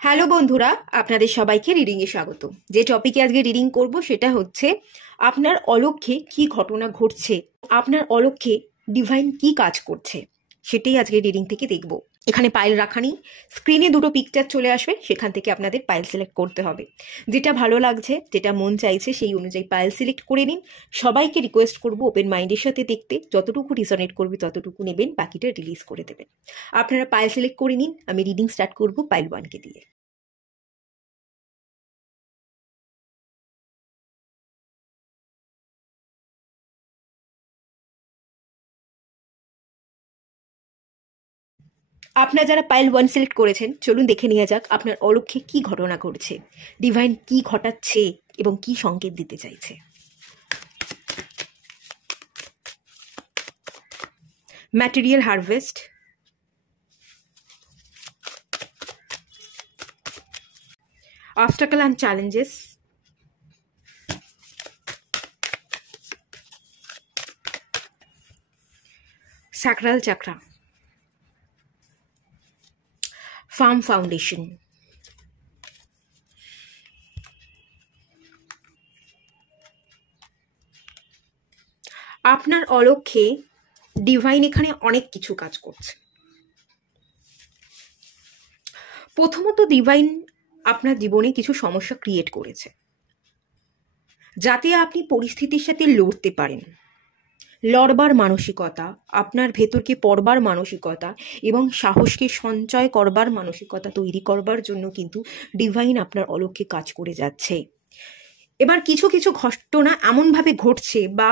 Hello বন্ধুরা, আপনাদের সবাইকে রিডিংয়ে স্বাগত। যে টপিকে আজকে রিডিং করব সেটা হচ্ছে আপনার অলক্ষ্যে কি ঘটনা ঘটছে, আপনার অলক্ষ্যে ডিভাইন কি কাজ করছে, সেটাই আজকে রিডিং থেকে দেখব। এখানে পাইল রাখা নেই, স্ক্রিনে দুটো পিকচার চলে আসবে, সেখান থেকে আপনাদের পাইল সিলেক্ট করতে হবে। যেটা ভালো লাগছে, যেটা মন চাইছে সেই অনুযায়ী পাইল সিলেক্ট করে নিন। সবাইকে রিকোয়েস্ট করব ওপেন মাইন্ডের সাথে দেখতে, যতটুকু রিজনেট করবে ততটুকু নেবেন, বাকিটা রিলিজ করে দেবেন। আপনারা পাইল সিলেক্ট করে নিন, আমি রিডিং স্টার্ট করব পাইল 1কে দিয়ে। আপনারা যারা পাইল 1 সিলেক্ট করেছেন, চলুন দেখে নেওয়া যাক আপনার অলক্ষ্যে কি ঘটনা ঘটছে, ডিভাইন কি ঘটাচ্ছে এবং কি সংকেত দিতে চাইছে। Material harvest, obstacle and challenges, sacral chakra, firm foundation, আপনার অলক্ষ্যে ডিভাইন এখানে অনেক কিছু কাজ করছে। প্রথমত ডিভাইন আপনার জীবনে কিছু সমস্যা ক্রিয়েট করেছে, যাতে আপনি পরিস্থিতির সাথে লড়তে পারেন। লড়বার মানসিকতা, আপনার ভেতরকে পড়বার মানসিকতা এবং সাহসকে সঞ্চয় করবার মানসিকতা তৈরি করবার জন্য কিন্তু ডিভাইন আপনার অলক্ষ্যে কাজ করে যাচ্ছে। এবার কিছু কিছু ঘটনা এমনভাবে ঘটছে বা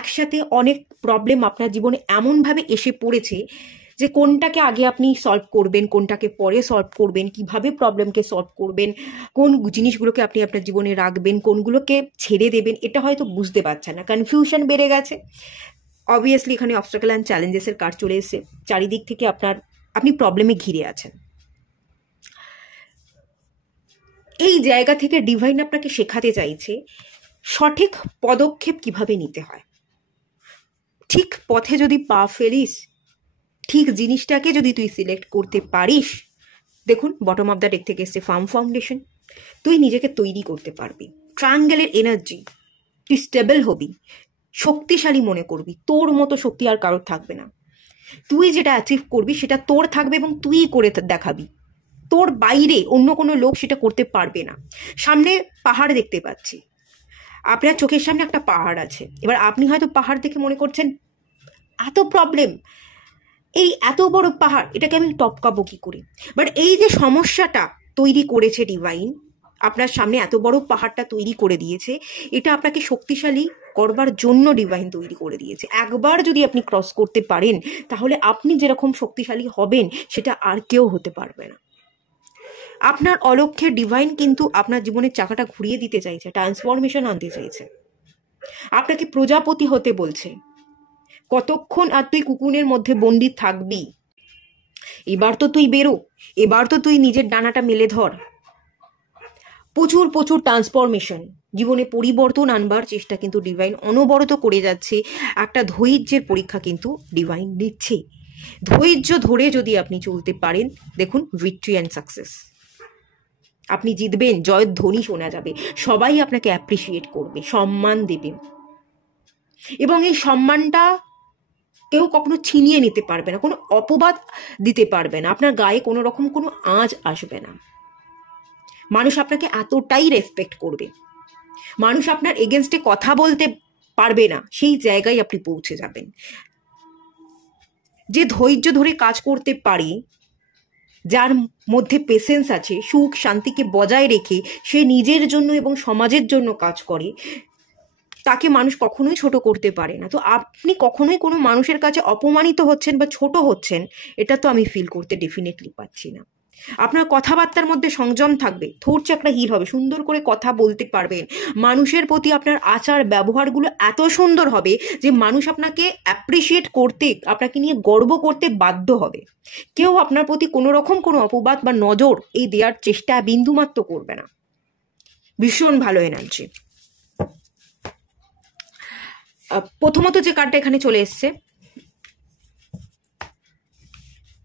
একসাথে অনেক প্রবলেম আপনার জীবনে এমনভাবে এসে পড়েছে যে কোনটাকে আগে আপনি সলভ করবেন, কোনটাকে পরে সলভ করবেন, কিভাবে প্রবলেমকে সলভ করবেন, কোন জিনিসগুলোকে আপনি আপনার জীবনে রাখবেন, কোনগুলোকে ছেড়ে দেবেন, এটা হয়তো বুঝতে পারছেন না, কনফিউশন বেড়ে গেছে। অবভিয়াসলি এখানে অবস্টাকল অ্যান্ড চ্যালেঞ্জেসের কার্ড চলে এসেছে, চারিদিক থেকে আপনি প্রবলেমে ঘিরে আছেন। এই জায়গা থেকে ডিভাইন আপনাকে শেখাতে চাইছে সঠিক পদক্ষেপ কিভাবে নিতে হয়। ঠিক পথে যদি পা ফেলিস, ঠিক জিনিসটাকে যদি তুই সিলেক্ট করতে পারিস, দেখুন বটম অফ দ্য ডেক থেকে এসছে ফার্ম ফাউন্ডেশন, তুই নিজেকে তৈরি করতে পারবি। ট্রায়াঙ্গেলের এনার্জি, তুই স্টেবল হবি, শক্তিশালী মনে করবি, তোর মতো শক্তি আর কারোর থাকবে না। তুই যেটা অ্যাচিভ করবি সেটা তোর থাকবে এবং তুই করে দেখাবি, তোর বাইরে অন্য কোনো লোক সেটা করতে পারবে না। সামনে পাহাড় দেখতে পাচ্ছি, আপনার চোখের সামনে একটা পাহাড় আছে। এবার আপনি হয়তো পাহাড় দেখে মনে করছেন এত প্রবলেম, এই এত বড় পাহাড়, এটাকে আমি টপকাবো কি করে। বাট এই যে সমস্যাটা তৈরি করেছে ডিভাইন, আপনার সামনে এত বড় পাহাড়টা তৈরি করে দিয়েছে, এটা আপনাকে শক্তিশালী করবার জন্য ডিভাইন তৈরি করে দিয়েছে। একবার যদি আপনি ক্রস করতে পারেন, তাহলে আপনি যেরকম শক্তিশালী হবেন সেটা আর কেউ হতে পারবে না। আপনার অলক্ষ্যে ডিভাইন কিন্তু আপনার জীবনের চাকাটা ঘুরিয়ে দিতে চাইছে, ট্রান্সফরমেশন আনতে চাইছে, আপনাকে প্রজাপতি হতে বলছে। কতক্ষণ আর তুই কুকুরের মধ্যে বন্দি থাকবি? এবার তো তুই বেরো, এবার তো তুই নিজের ডানাটা মেলে ধর। প্রচুর প্রচুর ট্রান্সফরমেশন, জীবনে পরিবর্তন আনবার চেষ্টা কিন্তু ডিভাইন অনবরত করে যাচ্ছে। একটা ধৈর্যের পরীক্ষা কিন্তু ডিভাইন নিচ্ছে। ধৈর্য ধরে যদি আপনি চলতে পারেন, দেখুন ভিক্টরি অ্যান্ড সাকসেস, আপনি জিতবেন, জয়ের ধ্বনি শোনা যাবে, সবাই আপনাকে অ্যাপ্রিসিয়েট করবে, সম্মান দেবে, এবং এই সম্মানটা কেউ কখনো ছিনিয়ে নিতে পারবে না, কোনো অপবাদ দিতে পারবে না, আপনার গায়ে কোনো রকম কোনো আঁচ আসবে না। মানুষ আপনাকে এতটাই রেসপেক্ট করবে, মানুষ আপনার এগেনস্টে কথা বলতে পারবে না, সেই জায়গায় আপনি পৌঁছে যাবেন। যে ধৈর্য ধরে কাজ করতে পারে, যার মধ্যে পেশেন্স আছে, সুখ শান্তিকে বজায় রেখে সে নিজের জন্য এবং সমাজের জন্য কাজ করে, তাকে মানুষ কখনোই ছোট করতে পারে না। তো আপনি কখনোই কোনো মানুষের কাছে অপমানিত হচ্ছেন বা ছোট হচ্ছেন, এটা তো আমি ফিল করতে ডেফিনেটলি পাচ্ছি না। আপনার কথাবার্তার মধ্যে সংযম থাকবে, থোর চাকরা হির হবে, সুন্দর করে কথা বলতে পারবেন, মানুষের প্রতি আপনার আচার ব্যবহারগুলো এত সুন্দর হবে যে মানুষ আপনাকে অ্যাপ্রিসিয়েট করতে, আপনাকে নিয়ে গর্ব করতে বাধ্য হবে। কেউ আপনার প্রতি কোনো রকম কোনো অপবাদ বা নজর এই দেওয়ার চেষ্টা বিন্দুমাত্র করবে না। ভীষণ ভালো এনার্জি। প্রথমত যে কার্ডটা এখানে চলে এসছে,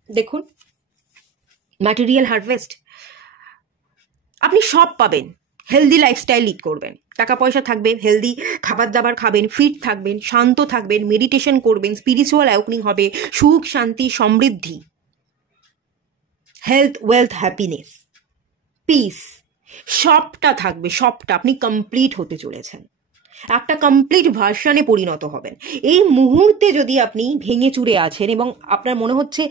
দেখুন ম্যাটেরিয়াল হারভেস্ট, আপনি সব পাবেন, হেলদি লাইফস্টাইল লিড করবেন, টাকা পয়সা থাকবে, হেলদি খাবার দাবার খাবেন, ফিট থাকবেন, শান্ত থাকবেন, মেডিটেশন করবেন, স্পিরিচুয়াল অ্যাওয়েকনিং হবে, সুখ শান্তি সমৃদ্ধি, হেলথ ওয়েলথ হ্যাপিনেস পিস সবটা থাকবে, সবটা। আপনি কমপ্লিট হতে চলেছেন, একটা কমপ্লিট ভার্সনে পরিণত হবেন। এই মুহূর্তে যদি আপনি ভেঙে চুরে আছেন এবং আপনার মনে হচ্ছে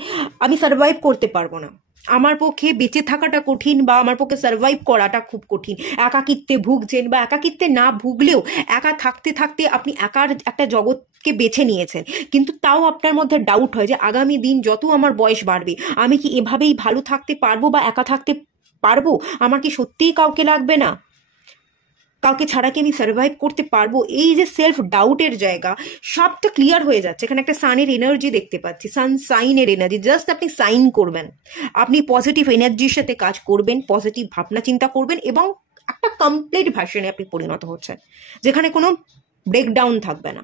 আমি সার্ভাইভ করতে পারবো না, আমার পক্ষে বেঁচে থাকাটা কঠিন, বা আমার পক্ষে সার্ভাইভ করাটা খুব কঠিন, একাকিত্বে ভুগছেন, বা একাকিত্বে না ভুগলেও একা থাকতে থাকতে আপনি একার একটা জগৎকে বেছে নিয়েছেন, কিন্তু তাও আপনার মধ্যে ডাউট হয় যে আগামী দিন যত আমার বয়স বাড়বে আমি কি এভাবেই ভালো থাকতে পারবো বা একা থাকতে পারবো, আমার কি সত্যিই কাউকে লাগবে না, কাউকে ছাড়া কি আমি সার্ভাইভ করতে পারবো, এই যে সেলফ ডাউটের জায়গা সবটা ক্লিয়ার হয়ে যাচ্ছে। এখানে একটা সানের এনার্জি দেখতে পাচ্ছি, সান সাইনের এনার্জি, জাস্ট আপনি সাইন করবেন, আপনি পজিটিভ এনার্জির সাথে কাজ করবেন, পজিটিভ ভাবনা চিন্তা করবেন এবং একটা কমপ্লিট ভার্সনে আপনি পরিণত হচ্ছেন, যেখানে কোনো ব্রেকডাউন থাকবে না।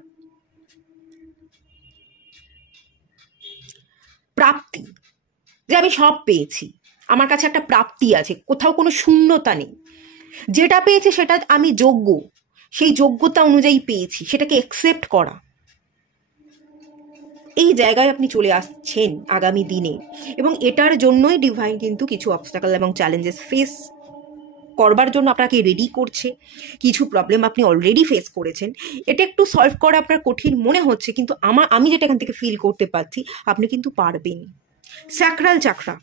প্রাপ্তি, যে আমি সব পেয়েছি, আমার কাছে একটা প্রাপ্তি আছে, কোথাও কোনো শূন্যতা নেই, যেটা পেয়েছে সেটা আমি যোগ্য, সেই যোগ্যতা অনুযায়ী পেয়েছি, সেটাকে অ্যাকসেপ্ট করা, এই জায়গায় আপনি চলে আসছেন আগামী দিনে। এবং এটার জন্যই ডিভাইন কিন্তু কিছু অবস্টাকল এবং চ্যালেঞ্জেস ফেস করবার জন্য আপনাকে রেডি করছে। কিছু প্রবলেম আপনি অলরেডি ফেস করেছেন, এটা একটু সলভ করা আপনার কঠিন মনে হচ্ছে, কিন্তু আমি যেটা এখান থেকে ফিল করতে পারছি আপনি কিন্তু পারবেন। স্যাক্রাল চাকরা,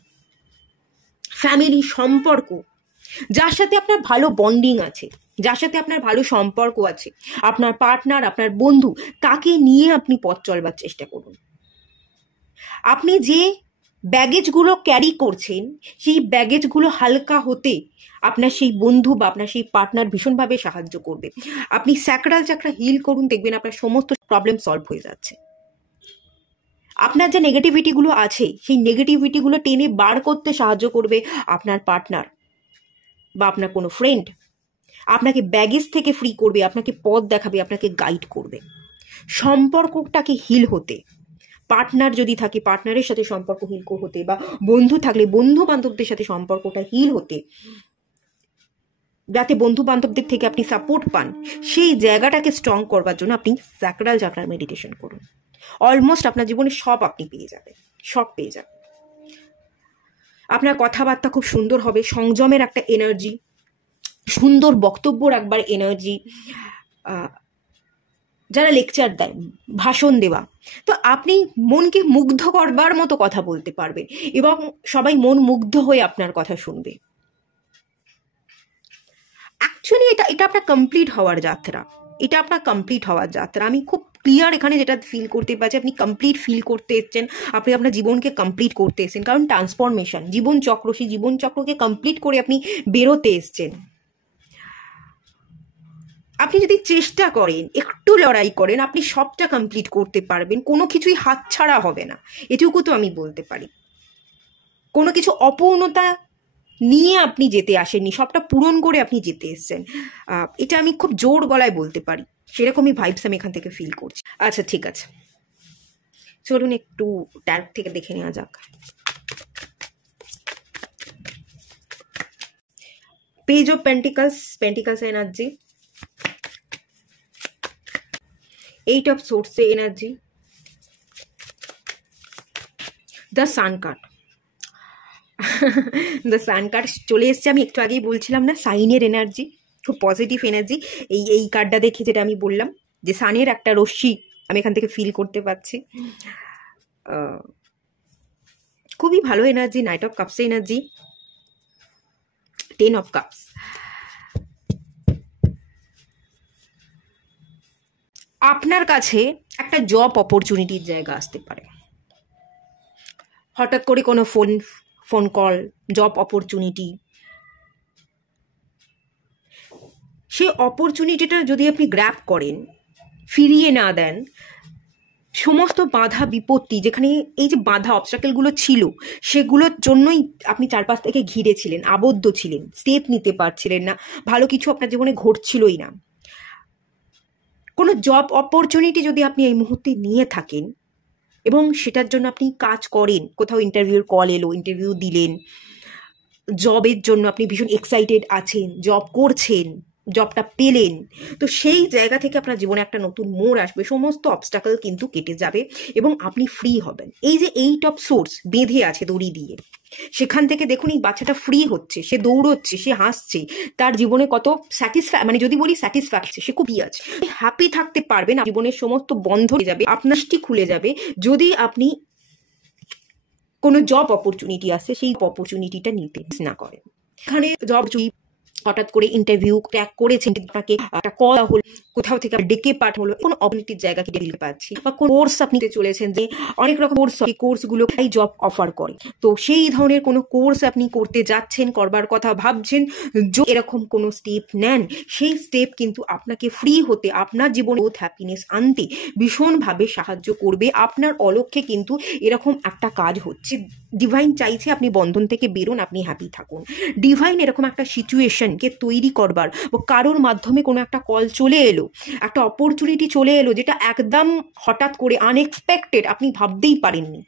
ফ্যামিলি, সম্পর্ক, যার সাথে আপনার ভালো বন্ডিং আছে, যার সাথে আপনার ভালো সম্পর্ক আছে, আপনার পার্টনার, আপনার বন্ধু, তাকে নিয়ে আপনি পথ চলবার চেষ্টা করুন। আপনি যে ব্যাগেজগুলো ক্যারি করছেন সেই ব্যাগেজগুলো হালকা হতে আপনার সেই বন্ধু বা আপনার সেই পার্টনার ভীষণভাবে সাহায্য করবে। আপনি স্যাক্রাল চাকরা হিল করুন, দেখবেন আপনার সমস্ত প্রবলেম সলভ হয়ে যাচ্ছে। আপনার যে নেগেটিভিটিগুলো আছে সেই নেগেটিভিটিগুলো টেনে বার করতে সাহায্য করবে আপনার পার্টনার বা আপনার কোনো ফ্রেন্ড। আপনাকে ব্যাগেজ থেকে ফ্রি করবে, আপনাকে পথ দেখাবে, আপনাকে গাইড করবে। সম্পর্কটাকে হিল হতে, পার্টনার যদি থাকে পার্টনারের সাথে সম্পর্ক হিল হতে, বা বন্ধু থাকলে বন্ধু বান্ধবদের সাথে সম্পর্কটা হিল হতে, যাতে বন্ধু বান্ধবদের থেকে আপনি সাপোর্ট পান, সেই জায়গাটাকে স্ট্রং করবার জন্য আপনি স্যাক্রাল চাকরার মেডিটেশন করুন। অলমোস্ট আপনার জীবনে সব আপনি পেয়ে যাবেন, সব পেয়ে যাবেন। আপনার কথাবার্তা খুব সুন্দর হবে, সংযমের একটা এনার্জি, সুন্দর বক্তব্য রাখবার এনার্জি, যারা লেকচার দেয়, ভাষণ দেওয়া, তো আপনি মনকে মুগ্ধ করবার মতো কথা বলতে পারবেন এবং সবাই মন মুগ্ধ হয়ে আপনার কথা শুনবে। অ্যাকচুয়ালি এটা আপনার কমপ্লিট হওয়ার যাত্রা, এটা আপনার কমপ্লিট হওয়ার যাত্রা। আমি খুব ক্লিয়ার এখানে যেটা ফিল করতে পারছি, আপনি কমপ্লিট ফিল করতে এসছেন, আপনি আপনার জীবনকে কমপ্লিট করতে এসছেন, কারণ ট্রান্সফরমেশন, জীবন চক্র, সেই জীবন চক্রকে কমপ্লিট করে আপনি বেরোতে এসছেন। আপনি যদি চেষ্টা করেন, একটু লড়াই করেন, আপনি সবটা কমপ্লিট করতে পারবেন, কোনো কিছুই হাতছাড়া হবে না, এটুকু তো আমি বলতে পারি। কোনো কিছু অপূর্ণতা নিয়ে আপনি যেতে আসেননি, সবটা পূরণ করে আপনি যেতে এসছেন, এটা আমি খুব জোর গলায় বলতে পারি। সেরকমই ভাইবস আমি এখান থেকে ফিল করছি। আচ্ছা ঠিক আছে, চলুন একটু ট্যারট থেকে দেখে নেওয়া যাক। Page of pentacles, pentacles energy, 8 of Swords energy, the sun card. The sun card চলে এসছে, আমি একটু আগেই বলছিলাম না, সাইনের এনার্জি, খুব পজিটিভ এনার্জি। এই কার্ডটা দেখে যেটা আমি বললাম যে সানের একটা রশ্মি আমি এখান থেকে ফিল করতে পারছি, খুবই ভালো energy. Night of cups energy, 10 of cups. আপনার কাছে একটা জব অপরচুনিটির জায়গা আসতে পারে, হঠাৎ করে কোনো ফোন কল, জব অপরচুনিটি, সেই অপরচুনিটিটা যদি আপনি গ্র্যাব করেন, ফিরিয়ে না দেন, সমস্ত বাধা বিপত্তি, যেখানে এই যে বাধা অবস্ট্রাকেলগুলো ছিল সেগুলোর জন্যই আপনি চারপাশ থেকে ঘিরে ছিলেন, আবদ্ধ ছিলেন, স্টেপ নিতে পারছিলেন না, ভালো কিছু আপনার জীবনে ঘটছিলই না। কোনো জব অপরচুনিটি যদি আপনি এই মুহূর্তে নিয়ে থাকেন এবং সেটার জন্য আপনি কাজ করেন, কোথাও ইন্টারভিউর কল এলো, ইন্টারভিউ দিলেন, জবের জন্য আপনি ভীষণ এক্সাইটেড আছেন, জব করছেন, জবটা পেলেন, তো সেই জায়গা থেকে আপনার জীবনে একটা নতুন মোড় আসবে, সমস্ত অবস্টাকল কিন্তু কেটে যাবে এবং আপনি ফ্রি হবেন। এই যে 8 অফ সোর্স বেঁধে আছে দড়ি দিয়ে, সেখান থেকে দেখুন এই বাচ্চাটা ফ্রি হচ্ছে, সে দৌড়চ্ছে, সে হাসছে, তার জীবনে কত মানে যদি বলি স্যাটিসফ্যাকশন, সে খুবই আছে, হ্যাপি থাকতে পারবেন। জীবনের সমস্ত বন্ধ হয়ে যাবে, আপনার খুলে যাবে যদি আপনি কোনো জব অপরচুনিটি আসে সেই অপরচুনিটিটা নিতে না করেন। এখানে জব হঠাৎ করে ইন্টারভিউ ক্র্যাক করেছেন, আপনাকে একটা কল হলো, কোথাও থেকে ডেকে পাঠালো, কোনো অপরচুনিটির জায়গা থেকে দিতে পাচ্ছি, বা কোন কোর্স আপনি চলেছেন, যে অনেক রকম কোর্স, এই কোর্সগুলো এই জব অফার করে, তো সেই ধরনের কোনো কোর্স আপনি করতে যাচ্ছেন, করবার কথা ভাবছেন, এরকম কোনো স্টেপ নেন, সেই স্টেপ কিন্তু আপনাকে ফ্রি হতে, আপনার জীবনে হ্যাপিনেস আনতে ভীষণভাবে সাহায্য করবে। আপনার অলক্ষ্যে কিন্তু এরকম একটা কাজ হচ্ছে, ডিভাইন চাইছে আপনি বন্ধন থেকে বেরোন, আপনি হ্যাপি থাকুন। ডিভাইন এরকম একটা সিচুয়েশনকে তৈরি করবার, বা কারোর মাধ্যমে কোনো একটা কল চলে এলো, একটা অপরচুনিটি চলে এলো, যেটা একদম হঠাৎ করে আনএক্সপেক্টেড, আপনি ভাবতেই পারেননি।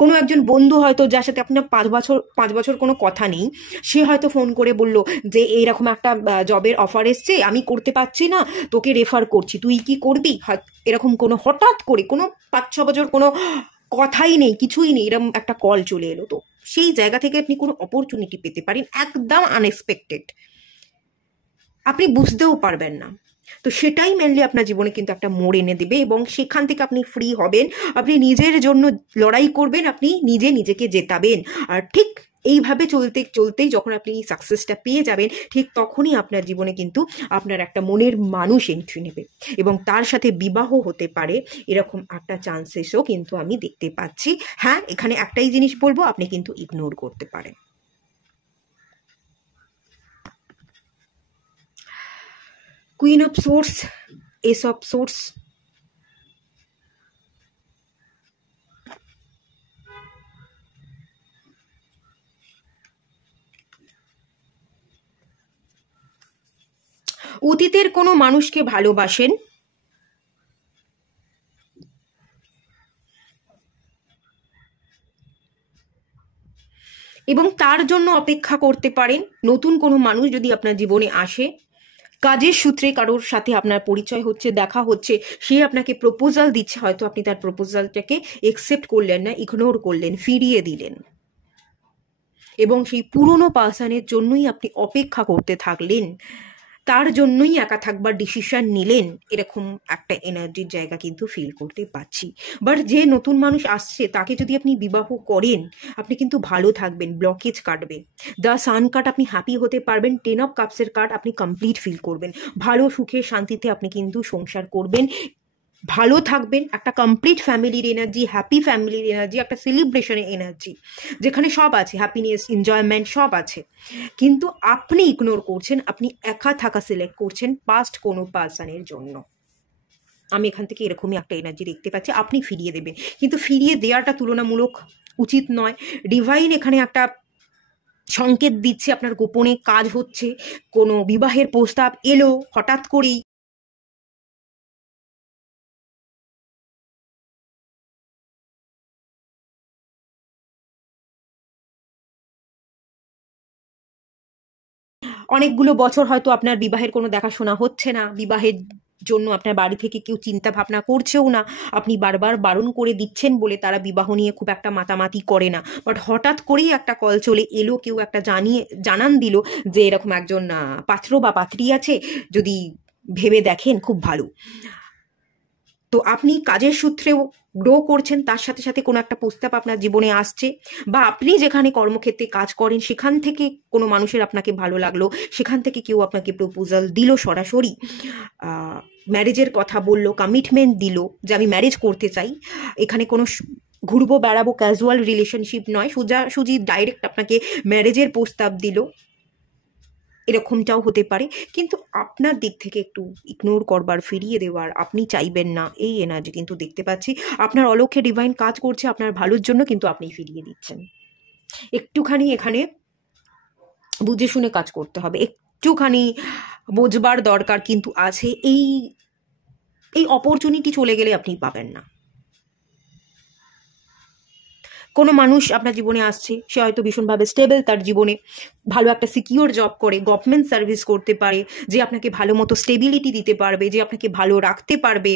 কোনো একজন বন্ধু হয়তো, যার সাথে আপনার 5 বছর কোনো কথা নেই, সে হয়তো ফোন করে বলল যে এইরকম একটা জবের অফার এসছে, আমি করতে পারছি না, তোকে রেফার করছি, তুই কি করবি? এরকম কোনো হঠাৎ করে কোনো 5-6 বছর কোনো কথাই নেই, কিছুই নেই, এরকম একটা কল চলে এলো, তো সেই জায়গা থেকে আপনি কোনো অপরচুনিটি পেতে পারেন, একদম আনএক্সপেক্টেড, আপনি বুঝতেও পারবেন না। তো সেটাই মেনলি আপনার জীবনে কিন্তু একটা মোড় এনে দেবে, এবং সেখান থেকে আপনি ফ্রি হবেন, আপনি নিজের জন্য লড়াই করবেন, আপনি নিজেকে জেতাবেন। আর ঠিক এইভাবে চলতে চলতেই যখন আপনি সাকসেসটা পেয়ে যাবেন, ঠিক তখনই আপনার জীবনে কিন্তু আপনার একটা মনের মানুষ এন্ট্রি নেবে, এবং তার সাথে বিবাহ হতে পারে, এরকম একটা চান্সেসও কিন্তু আমি দেখতে পাচ্ছি। হ্যাঁ, এখানে একটাই জিনিস বলবো, আপনি কিন্তু ইগনোর করতে পারেন। Queen of swords, S of swords, অতীতের কোনো মানুষকে ভালোবাসেন, এবং তার জন্য অপেক্ষা করতে পারেন। নতুন কোনো মানুষ যদি আপনার জীবনে আসে, কাজের সূত্রে কারোর সাথে আপনার পরিচয় হচ্ছে, দেখা হচ্ছে, সে আপনাকে প্রপোজাল দিচ্ছে, হয়তো আপনি তার প্রপোজালটাকে একসেপ্ট করলেন না, ইগনোর করলেন, ফিরিয়ে দিলেন, এবং সেই পুরনো পার্সনের জন্যই আপনি অপেক্ষা করতে থাকলেন, তার জন্যই একা থাকবার ডিসিশন নিলেন, এরকম একটা এনার্জির জায়গা কিন্তু ফিল করতে পারছি। বাট যে নতুন মানুষ আসছে, তাকে যদি আপনি বিবাহ করেন, আপনি কিন্তু ভালো থাকবেন, ব্লকেজ কাটবে। দ্য সান কার্ড, আপনি হ্যাপি হতে পারবেন। 10 অফ কাপসের কার্ড, আপনি কমপ্লিট ফিল করবেন, ভালো সুখে শান্তিতে আপনি কিন্তু সংসার করবেন, ভালো থাকবেন, একটা কমপ্লিট ফ্যামিলির এনার্জি, হ্যাপি ফ্যামিলির এনার্জি, একটা সেলিব্রেশনের এনার্জি, যেখানে সব আছে, হ্যাপিনেস, এনজয়মেন্ট সব আছে, কিন্তু আপনি ইগনোর করছেন, আপনি একা থাকা সিলেক্ট করছেন পাস্ট কোনো পার্সনের জন্য। আমি এখান থেকে এরকমই একটা এনার্জি দেখতে পাচ্ছি, আপনি ফিরিয়ে দেবেন, কিন্তু ফিরিয়ে দেওয়াটা তুলনামূলক উচিত নয়। ডিভাইন এখানে একটা সংকেত দিচ্ছে, আপনার গোপনে কাজ হচ্ছে, কোনো বিবাহের প্রস্তাব এলো হঠাৎ করেই, অনেকগুলো বছর হয়তো আপনার বিবাহের কোনো দেখাশোনা হচ্ছে না, বিবাহের জন্য আপনার বাড়ি থেকে কেউ চিন্তা ভাবনা করছেও না, আপনি বারবার বারণ করে দিচ্ছেন বলে তারা বিবাহ নিয়ে খুব একটা মাতামাতি করে না, বাট হঠাৎ করেই একটা কল চলে এলো, কেউ একটা জানান দিল যে এরকম একজন পাত্র বা পাত্রী আছে, যদি ভেবে দেখেন খুব ভালো। তো আপনি কাজের সূত্রেও গ্রো করছেন, তার সাথে সাথে কোনো একটা প্রস্তাব আপনার জীবনে আসছে, বা আপনি যেখানে কর্মক্ষেত্রে কাজ করেন সেখান থেকে কোনো মানুষের আপনাকে ভালো লাগলো, সেখান থেকে কেউ আপনাকে প্রপোজাল দিল, সরাসরি ম্যারেজের কথা বললো, কমিটমেন্ট দিল যে আমি ম্যারেজ করতে চাই। এখানে কোনো ঘুরবো বেড়াবো ক্যাজুয়াল রিলেশনশিপ নয়, সোজাসুজি ডাইরেক্ট আপনাকে ম্যারেজের প্রস্তাব দিল, এরকমটাও হতে পারে, কিন্তু আপনার দিক থেকে একটু ইগনোর করবার, ফিরিয়ে দেওয়ার আপনি চাইবেন না, এই এনার্জি কিন্তু দেখতে পাচ্ছি। আপনার অলক্ষ্যে ডিভাইন কাজ করছে আপনার ভালোর জন্য, কিন্তু আপনি ফিরিয়ে দিচ্ছেন। একটুখানি এখানে বুঝে শুনে কাজ করতে হবে, একটুখানি বোঝবার দরকার কিন্তু আছে। এই অপরচুনিটি চলে গেলে আপনি পাবেন না। কোনো মানুষ আপনার জীবনে আসছে, সে হয়তো ভীষণভাবে স্টেবল, তার জীবনে ভালো একটা সিকিউর জব করে, গভর্নমেন্ট সার্ভিস করতে পারে, যে আপনাকে ভালো মতো স্টেবিলিটি দিতে পারবে, যে আপনাকে ভালো রাখতে পারবে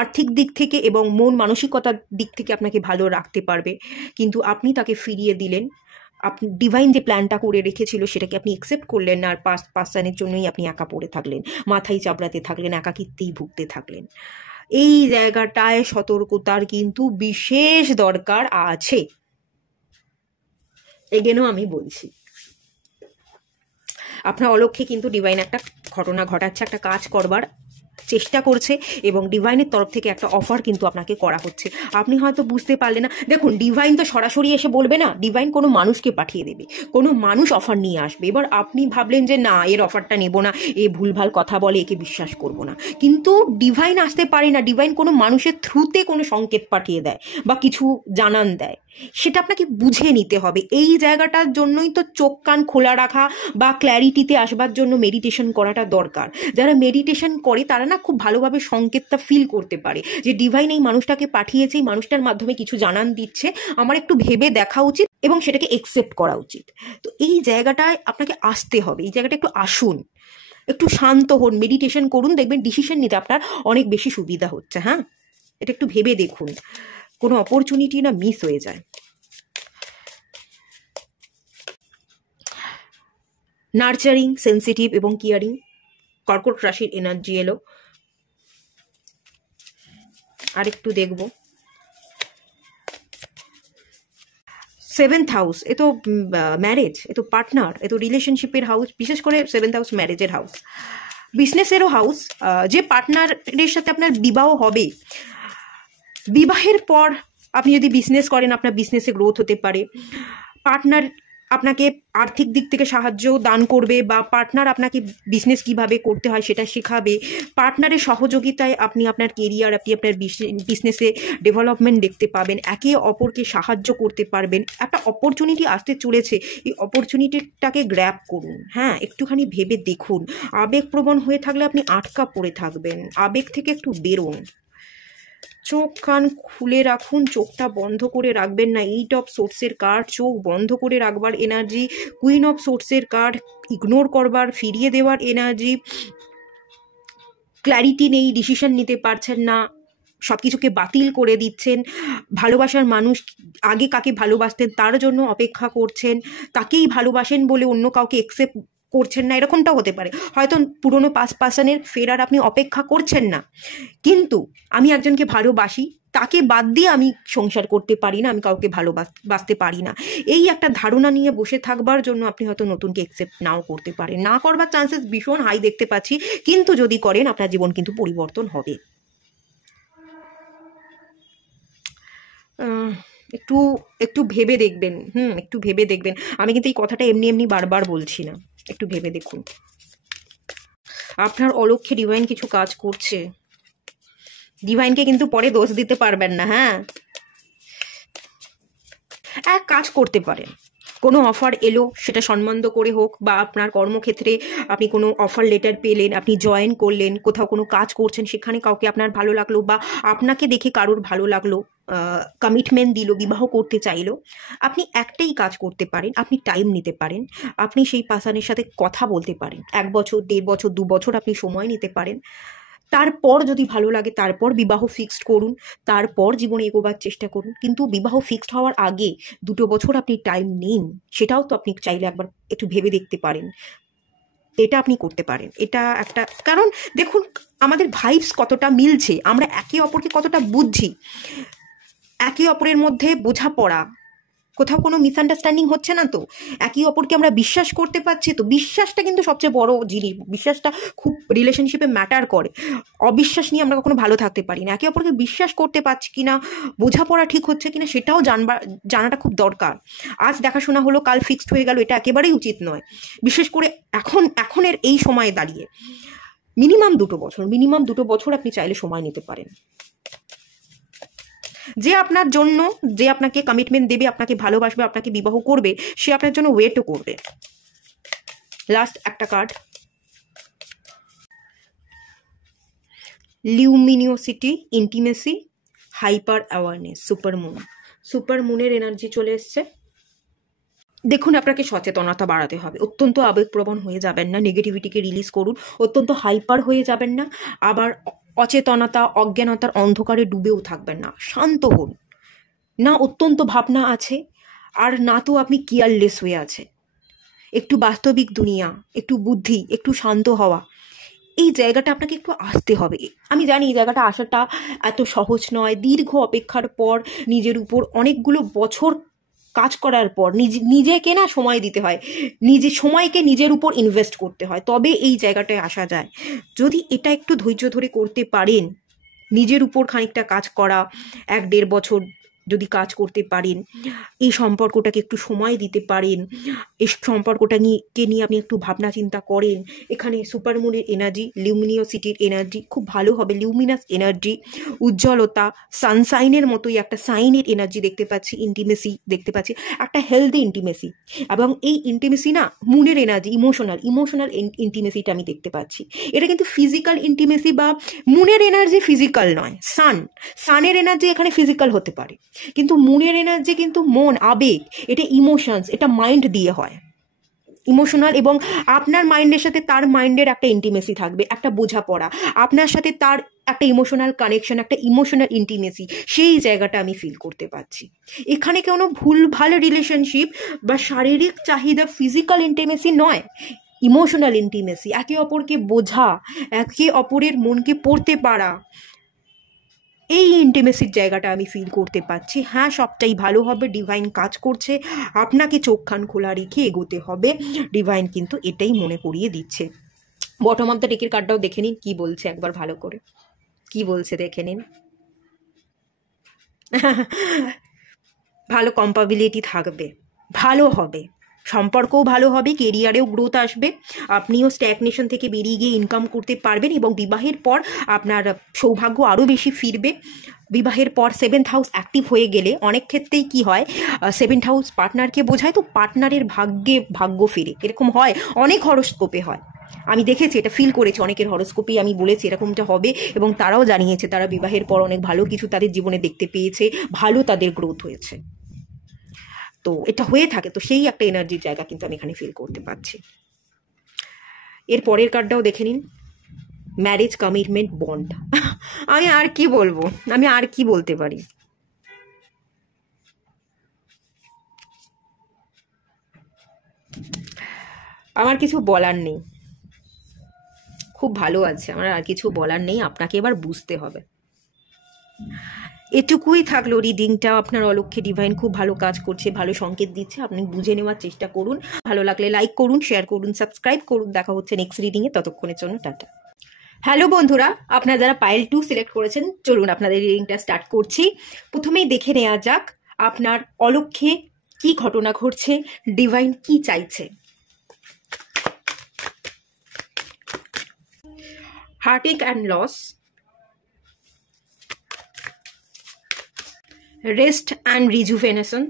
আর্থিক দিক থেকে এবং মন মানসিকতার দিক থেকে আপনাকে ভালো রাখতে পারবে। কিন্তু আপনি তাকে ফিরিয়ে দিলেন। আপনি ডিভাইন যে প্ল্যানটা করে রেখেছিল সেটাকে আপনি অ্যাকসেপ্ট করলেন না, আর পার্সনের জন্যই আপনি একা পড়ে থাকলেন, মাথায় চাপড়াতে থাকলেন, একাকিত্বেই ভুগতে থাকলেন। এই জায়গাটায় সতর্কতার কিন্তু বিশেষ দরকার আছে, এগেনও আমি বলছি। আপনার অলক্ষ্যে কিন্তু ডিভাইন একটা ঘটনা ঘটাচ্ছে, একটা কাজ করবার চেষ্টা করছে, এবং ডিভাইনের তরফ থেকে একটা অফার কিন্তু আপনাকে করা হচ্ছে। আপনি হয়তো বুঝতে পারলেন না। দেখুন, ডিভাইন তো সরাসরি এসে বলবে না, ডিভাইন কোনো মানুষকে পাঠিয়ে দেবে, কোনো মানুষ অফার নিয়ে আসবে। এবার আপনি ভাবলেন যে না, এর অফারটা নেব না, এ ভুলভাল কথা বলে, একে বিশ্বাস করব না। কিন্তু ডিভাইন আসতে পারে না, ডিভাইন কোনো মানুষের থ্রুতে কোনো সংকেত পাঠিয়ে দেয় বা কিছু জানান দেয়, সেটা আপনাকে বুঝে নিতে হবে। এই জায়গাটার জন্যই তো চোখ কান খোলা রাখা বা ক্ল্যারিটিতে আসবার জন্য মেডিটেশন করাটা দরকার। যারা মেডিটেশন করে তারা না খুব ভালোভাবে সংকেতটা ফিল করতে পারে, যে ডিভাইন এই মানুষটাকে পাঠিয়েছে, এই মানুষটার মাধ্যমে কিছু জানান দিচ্ছে, আমার একটু ভেবে দেখা উচিত এবং সেটাকে একসেপ্ট করা উচিত। তো এই জায়গাটায় আপনাকে আসতে হবে, এই জায়গাটা একটু আসুন, একটু শান্ত হন, মেডিটেশন করুন, দেখবেন ডিসিশন নিতে আপনার অনেক বেশি সুবিধা হচ্ছে। হ্যাঁ, এটা একটু ভেবে দেখুন, কোনো অপরচুনিটি না মিস হয়ে যায়। নার্চারিং, সেন্সিটিভ এবং কেয়ারিং, কর্কট রাশির এনার্জি এলো। আরেকটু দেখব, 7th হাউস, এ তো ম্যারেজ, এ তো পার্টনার, এ তো রিলেশনশিপের হাউস, বিশেষ করে 7th হাউস ম্যারেজের হাউস, বিজনেসেরও হাউস। যে পার্টনারের সাথে আপনার বিবাহ হবে, বিবাহের পর আপনি যদি বিজনেস করেন, আপনার বিজনেসে গ্রোথ হতে পারে। পার্টনার আপনাকে আর্থিক দিক থেকে সাহায্য দান করবে, বা পার্টনার আপনাকে বিজনেস কিভাবে করতে হয় সেটা শেখাবে। পার্টনারের সহযোগিতায় আপনি আপনার কেরিয়ার, আপনি আপনার বিজনেসে ডেভেলপমেন্ট দেখতে পাবেন, একে অপরকে সাহায্য করতে পারবেন। একটা অপরচুনিটি আসতে চলেছে, এই অপরচুনিটিটাকে গ্র্যাব করুন। হ্যাঁ, একটুখানি ভেবে দেখুন। আবেগপ্রবণ হয়ে থাকলে আপনি আটকা পড়ে থাকবেন, আবেগ থেকে একটু বেরোন। চোখ কান খুলে রাখুন, চোখটা বন্ধ করে রাখবেন না। 8 অফ সোর্সের কার্ড, চোখ বন্ধ করে রাখবার এনার্জি। কুইন অফ সোর্সের কার্ড, ইগনোর করবার, ফিরিয়ে দেওয়ার এনার্জি। ক্ল্যারিটি নেই, ডিসিশন নিতে পারছেন না, সব কিছুকে বাতিল করে দিচ্ছেন। ভালোবাসার মানুষ, আগে কাকে ভালোবাসতেন তার জন্য অপেক্ষা করছেন, তাকেই ভালোবাসেন বলে অন্য কাউকে একসেপ্ট করছেন না, এরকমটাও হতে পারে। হয়তো পুরনো পার্সনের ফেরার আপনি অপেক্ষা করছেন না, কিন্তু আমি একজনকে ভালোবাসি, তাকে বাদ দিয়ে আমি সংসার করতে পারি না, আমি কাউকে ভালোবাসতে পারি না, এই একটা ধারণা নিয়ে বসে থাকবার জন্য আপনি হয়তো নতুনকে একসেপ্ট নাও করতে পারেন। না করবার চান্সেস ভীষণ হাই দেখতে পাচ্ছি, কিন্তু যদি করেন আপনার জীবন কিন্তু পরিবর্তন হবে। একটু একটু ভেবে দেখবেন, একটু ভেবে দেখবেন। আমি কিন্তু এই কথাটা এমনি এমনি বারবার বলছি না, একটু ভেবে দেখুন। আপনার অলক্ষ্যে ডিভাইন কিছু কাজ করছে, ডিভাইনকে কিন্তু পরে দোষ দিতে পারবেন না। হ্যাঁ, এক কাজ করতে পারেন, কোনো অফার এলো, সেটা সম্বন্ধ করে হোক, বা আপনার কর্মক্ষেত্রে আপনি কোনো অফার লেটার পেলেন, আপনি জয়েন করলেন, কোথাও কোনো কাজ করছেন, সেখানে কাউকে আপনার ভালো লাগলো, বা আপনাকে দেখে কারোর ভালো লাগলো, কমিটমেন্ট দিল, বিবাহ করতে চাইলো, আপনি একটাই কাজ করতে পারেন, আপনি টাইম নিতে পারেন, আপনি সেই পার্সনের সাথে কথা বলতে পারেন। 1 বছর, 1.5 বছর, 2 বছর আপনি সময় নিতে পারেন। তারপর যদি ভালো লাগে তারপর বিবাহ ফিক্সড করুন, তারপর জীবনে এগোবার চেষ্টা করুন। কিন্তু বিবাহ ফিক্সড হওয়ার আগে 2 বছর আপনি টাইম নিন, সেটাও তো আপনি চাইলে একবার একটু ভেবে দেখতে পারেন। এটা আপনি করতে পারেন, এটা একটা কারণ। দেখুন আমাদের ভাইবস কতটা মিলছে, আমরা একে অপরকে কতটা বুঝছি, একে অপরের মধ্যে বোঝাপড়া, কোথাও কোনো মিসআন্ডারস্ট্যান্ডিং হচ্ছে না তো, একে অপরকে আমরা বিশ্বাস করতে পারছি তো। বিশ্বাসটা কিন্তু সবচেয়ে বড় জিনিস, বিশ্বাসটা খুব রিলেশনশিপে ম্যাটার করে। অবিশ্বাস নিয়ে আমরা কখনো ভালো থাকতে পারি না। একে অপরকে বিশ্বাস করতে পারছি কিনা, বোঝাপড়া ঠিক হচ্ছে কিনা, সেটাও জানাটা খুব দরকার। আজ দেখাশোনা হলো, কাল ফিক্সড হয়ে গেল, এটা একেবারেই উচিত নয়। বিশেষ করে এখনের এই সময়ে দাঁড়িয়ে মিনিমাম 2 বছর আপনি চাইলে সময় নিতে পারেন। যে আপনার জন্য, যে আপনাকে কমিটমেন্ট দেবে, আপনাকে ভালোবাসবে, আপনাকে বিবাহ করবে, সে আপনার জন্য ওয়েটও করবে। লাস্ট একটা card, luminosity, intimacy, hyper awareness, supermoon. Super মুনের এনার্জি চলে এসছে। দেখুন, আপনাকে সচেতনতা বাড়াতে হবে, অত্যন্ত আবেগপ্রবণ হয়ে যাবেন না, নেগেটিভিটিকে রিলিজ করুন, অত্যন্ত হাইপার হয়ে যাবেন না, আবার অচেতনতা অজ্ঞানতার অন্ধকারে ডুবেও থাকবেন না, শান্ত হন। না অত্যন্ত ভাবনা আছে, আর না তো আপনি কেয়ারলেস হয়ে আছেন। একটু বাস্তবিক দুনিয়া, একটু বুদ্ধি, একটু শান্ত হওয়া, এই জায়গাটা আপনাকে একটু আসতে হবে। আমি জানি এই জায়গাটা আসাটা এত সহজ নয়, দীর্ঘ অপেক্ষার পর, নিজের উপর অনেকগুলো বছর কাজ করার পর নিজেকে না সময় দিতে হয়, নিজের সময়কে নিজের উপর ইনভেস্ট করতে হয়, তবে এই জায়গাটায় আসা যায়। যদি এটা একটু ধৈর্য ধরে করতে পারেন, নিজের উপর খানিকটা কাজ করা, 1-1.5 বছর যদি কাজ করতে পারেন, এই সম্পর্কটাকে একটু সময় দিতে পারেন, এই সম্পর্কটা নিয়ে আপনি একটু ভাবনা চিন্তা করেন, এখানে সুপারমুনের এনার্জি, লিউমিনিওসিটির এনার্জি খুব ভালো হবে, লিউমিনাস এনার্জি, উজ্জ্বলতা, সানসাইনের মতোই একটা সাইনের এনার্জি দেখতে পাচ্ছি, ইন্টিমেসি দেখতে পাচ্ছি, একটা হেলদি ইন্টিমেসি, এবং এই ইন্টিমেসি না মুনের এনার্জি, ইমোশনাল ইন্টিমেসিটা আমি দেখতে পাচ্ছি। এটা কিন্তু ফিজিক্যাল ইন্টিমেসি, বা মুনের এনার্জি ফিজিক্যাল নয়, সানের এনার্জি এখানে ফিজিক্যাল হতে পারে, কিন্তু মুনের এনার্জি কিন্তু মন, আবেগ, এটা ইমোশনস, এটা মাইন্ড দিয়ে হয়, ইমোশনাল, এবং আপনার মাইন্ডের সাথে তার মাইন্ডের একটা ইন্টিমেসি থাকবে, একটা বোঝাপড়া, আপনার সাথে তার একটা ইমোশনাল কানেকশন, একটা ইমোশনাল ইন্টিমেসি, সেই জায়গাটা আমি ফিল করতে পারছি। এখানে কোনো ভুলভাল রিলেশনশিপ বা শারীরিক চাহিদা, ফিজিক্যাল ইন্টিমেসি নয়, ইমোশনাল ইন্টিমেসি, একে অপরকে বোঝা, একে অপরের মনকে পড়তে পারা, এই ইন্টিমেসির জায়গাটা আমি ফিল করতে পারছি। হ্যাঁ, সবটাই ভালো হবে, ডিভাইন কাজ করছে, আপনাকে চোখ কান খোলা রেখে এগোতে হবে, ডিভাইন কিন্তু এটাই মনে করিয়ে দিচ্ছে। বটম অফ দ্য ডেকের কার্ডটাও দেখে নিন কি বলছে, একবার ভালো করে কি বলছে দেখে নিন। ভালো কম্পাবিলিটি থাকবে, ভালো হবে, সম্পর্কও ভালো হবে, কেরিয়ারেও গ্রোথ আসবে, আপনিও স্ট্যাগনেশন থেকে বেরিয়ে গিয়ে ইনকাম করতে পারবেন, এবং বিবাহের পর আপনার সৌভাগ্য আরও বেশি ফিরবে। বিবাহের পর 7th হাউস অ্যাক্টিভ হয়ে গেলে অনেক ক্ষেত্রেই কি হয়, 7th হাউস পার্টনারকে বোঝায়, তো পার্টনারের ভাগ্য ফিরে, এরকম হয়, অনেক হরোস্কোপে হয়, আমি দেখেছি, এটা ফিল করেছি, অনেকের হরোস্কোপেই আমি বলেছি এরকমটা হবে, এবং তারাও জানিয়েছে তারা বিবাহের পর অনেক ভালো কিছু তাদের জীবনে দেখতে পেয়েছে, ভালো তাদের গ্রোথ হয়েছে। তো এটা হয়ে থাকে, তো সেই একটা এনার্জির জায়গা কিন্তু আমি এখানে ফিল করতে পারছি। এর পরের কার্ডটাও দেখে নিন, ম্যারেজ, কমিটমেন্ট, বন্ড। আমি আর কি বলবো, আমি আর কি বলতে পারি। আমার কিছু বলার নেই, খুব ভালো আছে, আমার আর কিছু বলার নেই, আপনাকে এবার বুঝতে হবে। এটুকুই থাকলো রিডিংটা। আপনার অলক্ষ্যে ডিভাইন খুব ভালো কাজ করছে, ভালো সংকেত দিচ্ছে, আপনি বুঝে নেওয়ার চেষ্টা করুন। ভালো লাগলে লাইক করুন, শেয়ার করুন, সাবস্ক্রাইব করুন। দেখা হচ্ছে নেক্সট রিডিংয়ে, ততক্ষণের জন্য টাটা। হ্যালো বন্ধুরা, আপনারা যারা পাইল 2 সিলেক্ট করেছেন, চলুন আপনাদের রিডিংটা স্টার্ট করছি। প্রথমেই দেখে নেওয়া যাক আপনার অলক্ষ্যে কি ঘটনা ঘটছে, ডিভাইন কি চাইছে। Heartache and loss, rest and rejuvenation,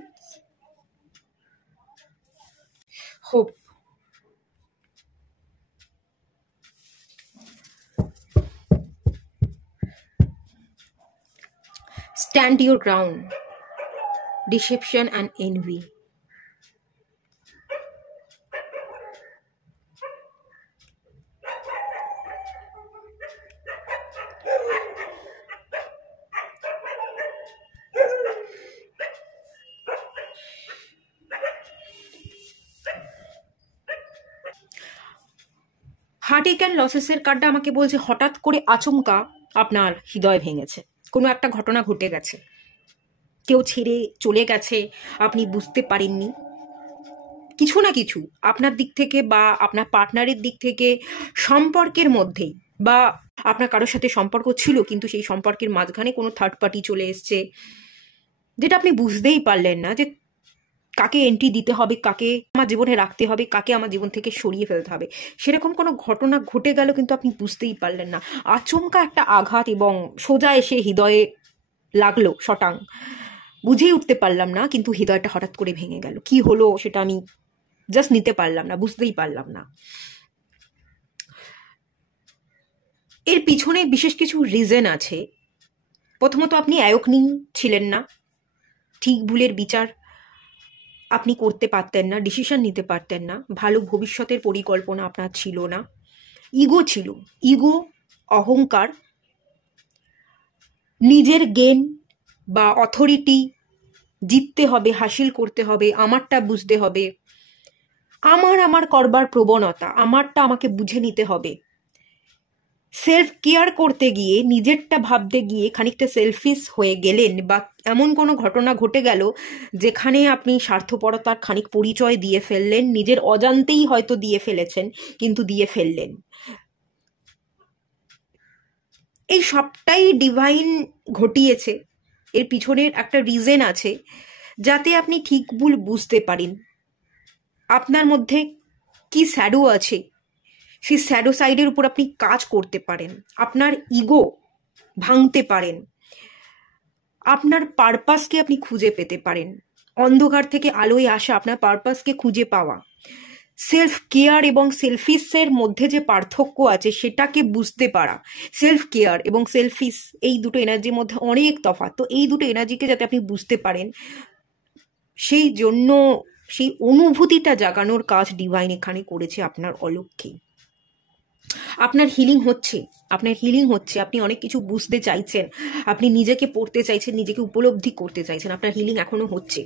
hope, stand your ground, deception and envy, heartache and লসেসের কার্ডটা আমাকে বলছে হঠাৎ করে আচমকা আপনার হৃদয় ভেঙেছে, কোনো একটা ঘটনা ঘটে গেছে, কেউ ছেড়ে চলে গেছে, আপনি বুঝতে পারেননি, কিছু না কিছু আপনার দিক থেকে বা আপনার পার্টনারের দিক থেকে সম্পর্কের মধ্যেই, বা আপনার কারোর সাথে সম্পর্ক ছিল কিন্তু সেই সম্পর্কের মাঝখানে কোনো থার্ড পার্টি চলে এসছে, যেটা আপনি বুঝতেই পারলেন না যে কাকে এন্ট্রি দিতে হবে, কাকে আমার জীবনে রাখতে হবে, কাকে আমার জীবন থেকে সরিয়ে ফেলতে হবে। সেরকম কোনো ঘটনা ঘটে গেল কিন্তু আপনি বুঝতেই পারলেন না, আচমকা একটা আঘাত এবং সোজা এসে হৃদয়ে লাগলো শটাং, বুঝেই উঠতে পারলাম না, কিন্তু হৃদয়টা হঠাৎ করে ভেঙে গেল, কি হলো সেটা আমি জাস্ট নিতে পারলাম না, বুঝতেই পারলাম না। এর পিছনে বিশেষ কিছু রিজন আছে। প্রথমত আপনি অ্যাওয়েকনিং ছিলেন না, ঠিক ভুলের বিচার আপনি করতে পারতেন না, ডিসিশন নিতে পারতেন না, ভালো ভবিষ্যতের পরিকল্পনা আপনার ছিল না, ইগো ছিল, ইগো, অহংকার, নিজের গেন বা অথরিটি জিততে হবে, হাসিল করতে হবে, আমারটা বুঝতে হবে, আমার করবার প্রবণতা, আমারটা আমাকে বুঝে নিতে হবে, সেলফ কেয়ার করতে গিয়ে, নিজেরটা ভাবতে গিয়ে খানিকটা সেলফিশ হয়ে গেলেন, বা এমন কোনো ঘটনা ঘটে গেল যেখানে আপনি স্বার্থপরতার খানিক পরিচয় দিয়ে ফেললেন, নিজের অজান্তেই হয়তো দিয়ে ফেলেছেন, কিন্তু দিয়ে ফেললেন। এই সবটাই ডিভাইন ঘটিয়েছে, এর পিছনের একটা রিজন আছে, যাতে আপনি ঠিক ভুল বুঝতে পারেন, আপনার মধ্যে কি শ্যাডো আছে, সেই শ্যাডো সাইডের উপর আপনি কাজ করতে পারেন, আপনার ইগো ভাঙতে পারেন, আপনার পারপাসকে আপনি খুঁজে পেতে পারেন, অন্ধকার থেকে আলোয় আসা, আপনার পারপাসকে খুঁজে পাওয়া, সেলফ কেয়ার এবং সেলফিসের মধ্যে যে পার্থক্য আছে সেটাকে বুঝতে পারা। সেলফ কেয়ার এবং সেলফিস, এই দুটো এনার্জির মধ্যে অনেক তফাৎ। তো এই দুটো এনার্জিকে যাতে আপনি বুঝতে পারেন, সেই জন্য সেই অনুভূতিটা জাগানোর কাজ ডিভাইন এখানে করেছে আপনার অলক্ষ্যে। আপনার হিলিং হচ্ছে, আপনার হিলিং হচ্ছে, আপনি অনেক কিছু বুঝতে চাইছেন, আপনি নিজেকে পড়তে চাইছেন, নিজেকে উপলব্ধি করতে চাইছেন, আপনার হিলিং এখনো হচ্ছে,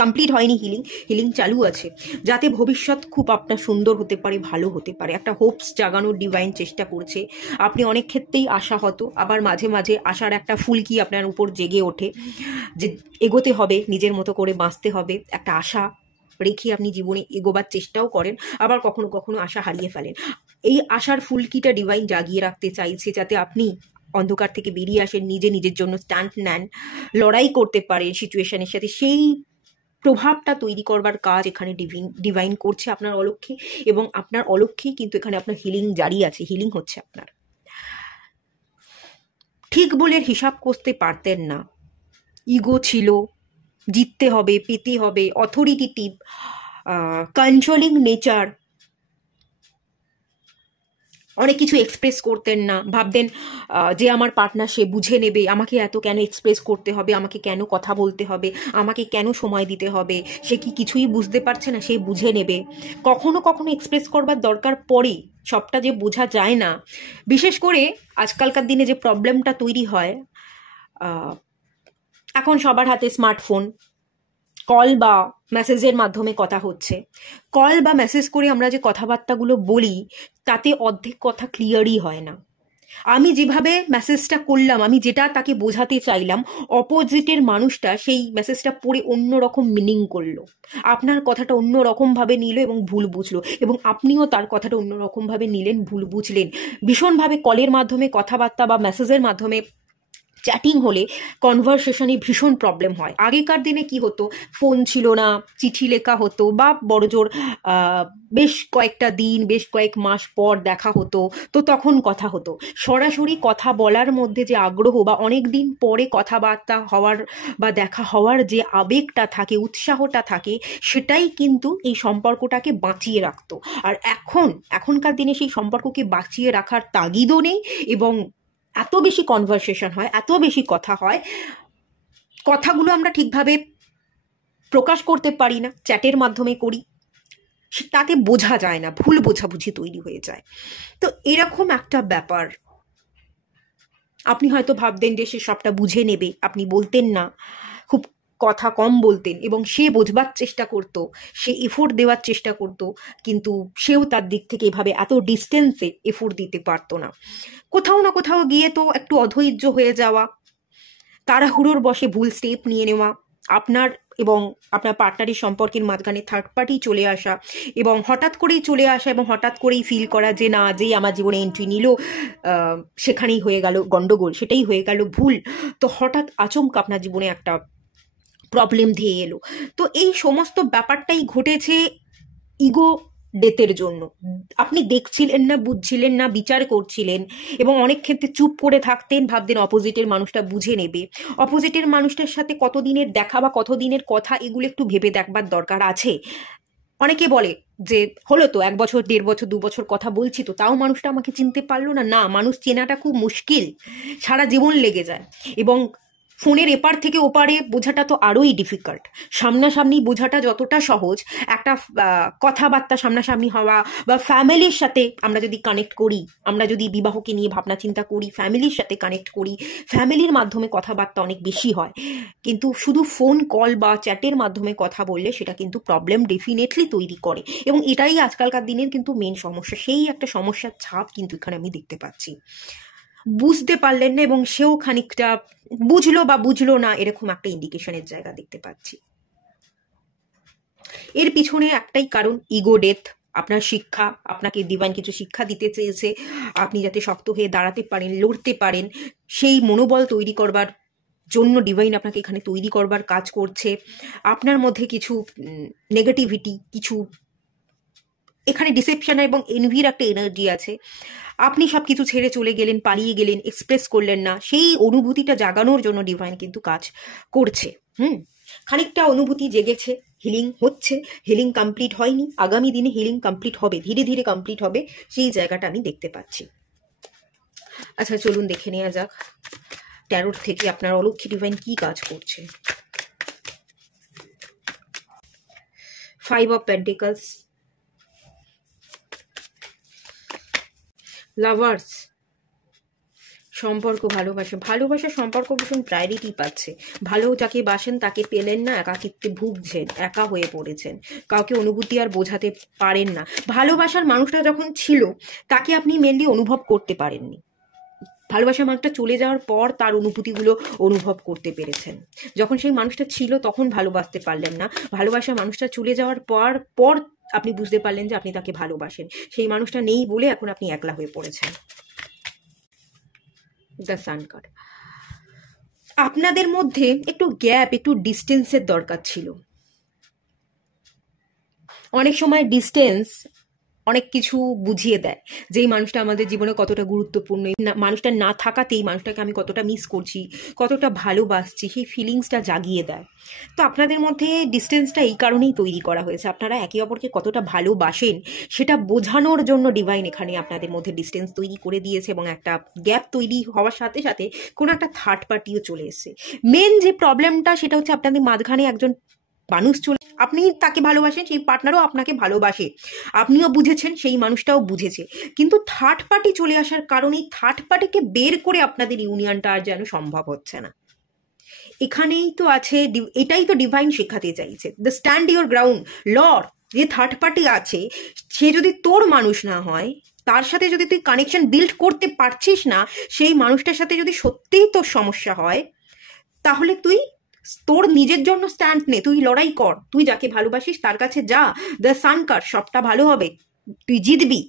কমপ্লিট হয়নি হিলিং, হিলিং চালু আছে, যাতে ভবিষ্যৎ খুব আপনার সুন্দর হতে পারে, ভালো হতে পারে। একটা হোপস জাগানোর ডিভাইন চেষ্টা করছে। আপনি অনেক ক্ষেত্রেই আশাহত, আবার মাঝে মাঝে আশার একটা ফুলকি আপনার উপর জেগে ওঠে, যে এগোতে হবে, নিজের মতো করে বাঁচতে হবে, একটা আশা রেখে আপনি জীবনে এগোবার চেষ্টাও করেন, আবার কখনো কখনো আশা হারিয়ে ফেলেন। এই আশার ফুলকিটা ডিভাইন জাগিয়ে রাখতে চাইছে, যাতে আপনি অন্ধকার থেকে বেরিয়ে আসেন, নিজের জন্য স্ট্যান্ড নেন, লড়াই করতে পারেন সিচুয়েশনের সাথে। সেই প্রভাবটা তৈরি করবার কাজ এখানে ডিভাইন করছে আপনার অলক্ষ্যে, এবং আপনার অলক্ষ্যেই কিন্তু এখানে আপনার হিলিং জারি আছে, হিলিং হচ্ছে আপনার। ঠিক বলে হিসাব করতে পারতেন না, ইগো ছিল, জিততে হবে, পেতে হবে, অথরিটেটিভ, কন্ট্রোলিং নেচার, অনেক কিছু এক্সপ্রেস করতেন না, ভাবতেন যে আমার পার্টনার সে বুঝে নেবে, আমাকে এত কেন এক্সপ্রেস করতে হবে, আমাকে কেন কথা বলতে হবে, আমাকে কেন সময় দিতে হবে, সে কি কিছুই বুঝতে পারছে না, সে বুঝে নেবে। কখনো কখনো এক্সপ্রেস করবার দরকার পড়ে, সবটা যে বোঝা যায় না। বিশেষ করে আজকালকার দিনে যে প্রবলেমটা তৈরি হয়, এখন সবার হাতে স্মার্টফোন, কল বা মেসেজের মাধ্যমে কথা হচ্ছে, কল বা মেসেজ করে আমরা যে কথাবার্তাগুলো বলি, তাতে অর্ধেক কথা ক্লিয়ারই হয় না। আমি যেভাবে মেসেজটা করলাম, আমি যেটা তাকে বোঝাতে চাইলাম, অপোজিটের মানুষটা সেই মেসেজটা পড়ে অন্যরকম মিনিং করলো, আপনার কথাটা অন্যরকমভাবে নিল এবং ভুল বুঝলো, এবং আপনিও তার কথাটা অন্যরকমভাবে নিলেন, ভুল বুঝলেন। ভীষণভাবে কলের মাধ্যমে কথাবার্তা বা মেসেজের মাধ্যমে চ্যাটিং হলে কনভারসেশনে ভীষণ প্রবলেম হয়। আগেকার দিনে কি হতো, ফোন ছিল না, চিঠি লেখা হতো, বা বড়জোর বেশ কয়েকটা দিন, বেশ কয়েক মাস পর দেখা হতো, তো তখন কথা হতো। সরাসরি কথা বলার মধ্যে যে আগ্রহ, বা অনেক দিন পরে কথাবার্তা হওয়ার বা দেখা হওয়ার যে আবেগটা থাকে, উৎসাহটা থাকে, সেটাই কিন্তু এই সম্পর্কটাকে বাঁচিয়ে রাখতো। আর এখনকার দিনে সেই সম্পর্ককে বাঁচিয়ে রাখার তাগিদও নেই, এবং এত বেশি কনভারসেশন হয়, এত বেশি কথা হয়, কথাগুলো আমরা ঠিকভাবে প্রকাশ করতে পারি না, চ্যাটের মাধ্যমে করি, তাতে বোঝা যায় না, ভুল বোঝাবুঝি তৈরি হয়ে যায়। তো এরকম একটা ব্যাপার। আপনি হয়তো ভাবতেন যে সে সবটা বুঝে নেবে, আপনি বলতেন না, খুব কথা কম বলতেন, এবং সে বোঝবার চেষ্টা করত, সে এফোর্ট দেওয়ার চেষ্টা করত, কিন্তু সেও তার দিক থেকে এভাবে এত ডিস্টেন্সে এফোর্ট দিতে পারতো না। কোথাও না কোথাও গিয়ে তো একটু অধৈর্য হয়ে যাওয়া, তাড়াহুড়োর বশে ভুল স্টেপ নিয়ে নেওয়া, আপনার এবং আপনার পার্টনারের সম্পর্কের মাঝখানে থার্ড পার্টি চলে আসা, এবং হঠাৎ করেই চলে আসা, এবং হঠাৎ করেই ফিল করা যে না, যেই আমার জীবনে এন্ট্রি নিল সেখানেই হয়ে গেল গন্ডগোল, সেটাই হয়ে গেল ভুল। তো হঠাৎ আচমকা আপনার জীবনে একটা প্রবলেম ধেয়ে এলো। তো এই সমস্ত ব্যাপারটাই ঘটেছে ইগো ডেথের জন্য। আপনি দেখছিলেন না, বুঝছিলেন না, বিচার করছিলেন, এবং অনেক ক্ষেত্রে চুপ করে থাকতেন, ভাবতেন অপোজিটের মানুষটা বুঝে নেবে। অপোজিটের মানুষটার সাথে কতদিনের দেখা বা কতদিনের কথা, এগুলো একটু ভেবে দেখবার দরকার আছে। অনেকে বলে যে হলো তো 1 বছর, 1.5 বছর, 2 বছর কথা বলছি, তো তাও মানুষটা আমাকে চিনতে পারলো না। না, মানুষ চেনাটা খুব মুশকিল, সারা জীবন লেগে যায়। এবং ফোনের এপার থেকে ওপারে বোঝাটা তো আরোই ডিফিকাল্ট। সামনাসামনি বোঝাটা যতটা সহজ, একটা কথাবার্তা সামনাসামনি হওয়া বা ফ্যামিলির সাথে আমরা যদি কানেক্ট করি, আমরা যদি বিবাহকে নিয়ে ভাবনা চিন্তা করি, ফ্যামিলির সাথে কানেক্ট করি, ফ্যামিলির মাধ্যমে কথাবার্তা অনেক বেশি হয়। কিন্তু শুধু ফোন কল বা চ্যাটের মাধ্যমে কথা বললে সেটা কিন্তু প্রবলেম ডেফিনেটলি তৈরি করে, এবং এটাই আজকালকার দিনের কিন্তু মেন সমস্যা। সেই একটা সমস্যার ছাপ কিন্তু এখানে আমি দেখতে পাচ্ছি। বুঝতে পারলেন না এবং সেও খানিকটা বুঝলো বা বুঝলো না, এরকম একটা ইন্ডিকেশনের জায়গা দেখতে পাচ্ছি। এর পিছনে একটাই কারণ, ইগো ডেথ। আপনার শিক্ষা, আপনাকে ডিভাইন কিছু শিক্ষা দিতে চেয়েছে, আপনি যাতে শক্ত হয়ে দাঁড়াতে পারেন, লড়তে পারেন, সেই মনোবল তৈরি করবার জন্য ডিভাইন আপনাকে এখানে তৈরি করবার কাজ করছে। আপনার মধ্যে কিছু নেগেটিভিটি, কিছু এখানে ডিসেপশন এবং এনভির একটা এনার্জি আছে। আপনি সব কিছু ছেড়ে চলে গেলেন, পালিয়ে গেলেন, এক্সপ্রেস করলেন না, সেই অনুভূতিটা জাগানোর জন্য ডিভাইন কিন্তু কাজ করছে। খানিকটা অনুভূতি জেগেছে, হিলিং হচ্ছে, হিলিং কমপ্লিট হয়নি, আগামী দিনে হিলিং কমপ্লিট হবে, ধীরে ধীরে কমপ্লিট হবে, সেই জায়গাটা আমি দেখতে পাচ্ছি। আচ্ছা চলুন দেখে নেওয়া যাক ট্যারোট থেকে আপনার অলক্ষ্মী ডিভাইন কি কাজ করছে। 5 of Pentacles, লাভার্স, সম্পর্ক, ভালোবাসা সম্পর্ক ভীষণ প্রায়োরিটি পাচ্ছে। ভালো যাকে বাসেন তাকে পেলেন না, একাকিত্বে ভুগছেন, একা হয়ে পড়েছেন, কাউকে অনুভূতি আর বোঝাতে পারেন না। ভালোবাসার মানুষটা যখন ছিল তাকে আপনি মেনলি অনুভব করতে পারেননি, ভালোবাসার মানুষটা চলে যাওয়ার পর তার অনুভূতিগুলো অনুভব করতে পেরেছেন। যখন সেই মানুষটা ছিল তখন ভালোবাসতে পারলেন না, ভালোবাসার মানুষটা চলে যাওয়ার পর আপনি বুঝতে পারলেন যে আপনি তাকে ভালোবাসেন। সেই মানুষটা নেই বলে এখন আপনি একলা হয়ে পড়েছেন। The sun card. আপনাদের মধ্যে একটু গ্যাপ, একটু ডিস্টেন্সের দরকার ছিল। অনেক সময় ডিস্টেন্স অনেক কিছু বুঝিয়ে দেয়, যে এই মানুষটা আমাদের জীবনে কতটা গুরুত্বপূর্ণ, মানুষটা না থাকাতে এই মানুষটাকে আমি কতটা মিস করছি, কতটা ভালোবাসছি, সেই ফিলিংসটা জাগিয়ে দেয়। তো আপনাদের মধ্যে ডিস্টেন্সটা এই কারণেই তৈরি করা হয়েছে, আপনারা একে অপরকে কতটা ভালোবাসেন সেটা বোঝানোর জন্য ডিভাইন এখানে আপনাদের মধ্যে ডিস্টেন্স তৈরি করে দিয়েছে, এবং একটা গ্যাপ তৈরি হওয়ার সাথে সাথে কোনো একটা থার্ড পার্টিও চলে এসেছে। মেন যে প্রবলেমটা সেটা হচ্ছে আপনাদের মাঝখানে একজন মানুষ চলে, আপনি তাকে ভালোবাসেন, সেই পার্টনারও আপনাকে ভালোবাসে, আপনিও বুঝেছেন, সেই মানুষটাও বুঝেছে, কিন্তু থার্ড পার্টি চলে আসার কারণে থার্ড পার্টিকে বের করে আপনাদের ইউনিয়নটা আর যেন সম্ভব হচ্ছে না। এখানেই তো আছে, এটাই তো ডিভাইন শেখাতে চাইছে, the stand your ground. Lord, যে থার্ড পার্টি আছে সে যদি তোর মানুষ না হয়, তার সাথে যদি তুই কানেকশন বিল্ড করতে পারছিস না, সেই মানুষটার সাথে যদি সত্যিই তোর সমস্যা হয়, তাহলে তুই তোর নিজের জন্য স্ট্যান্ড নে, তুই লড়াই কর, তুই যাকে ভালোবাসিস তার কাছে যা, দ্য সান কার্ড, সবটা ভালো হবে, তুই জিতবি,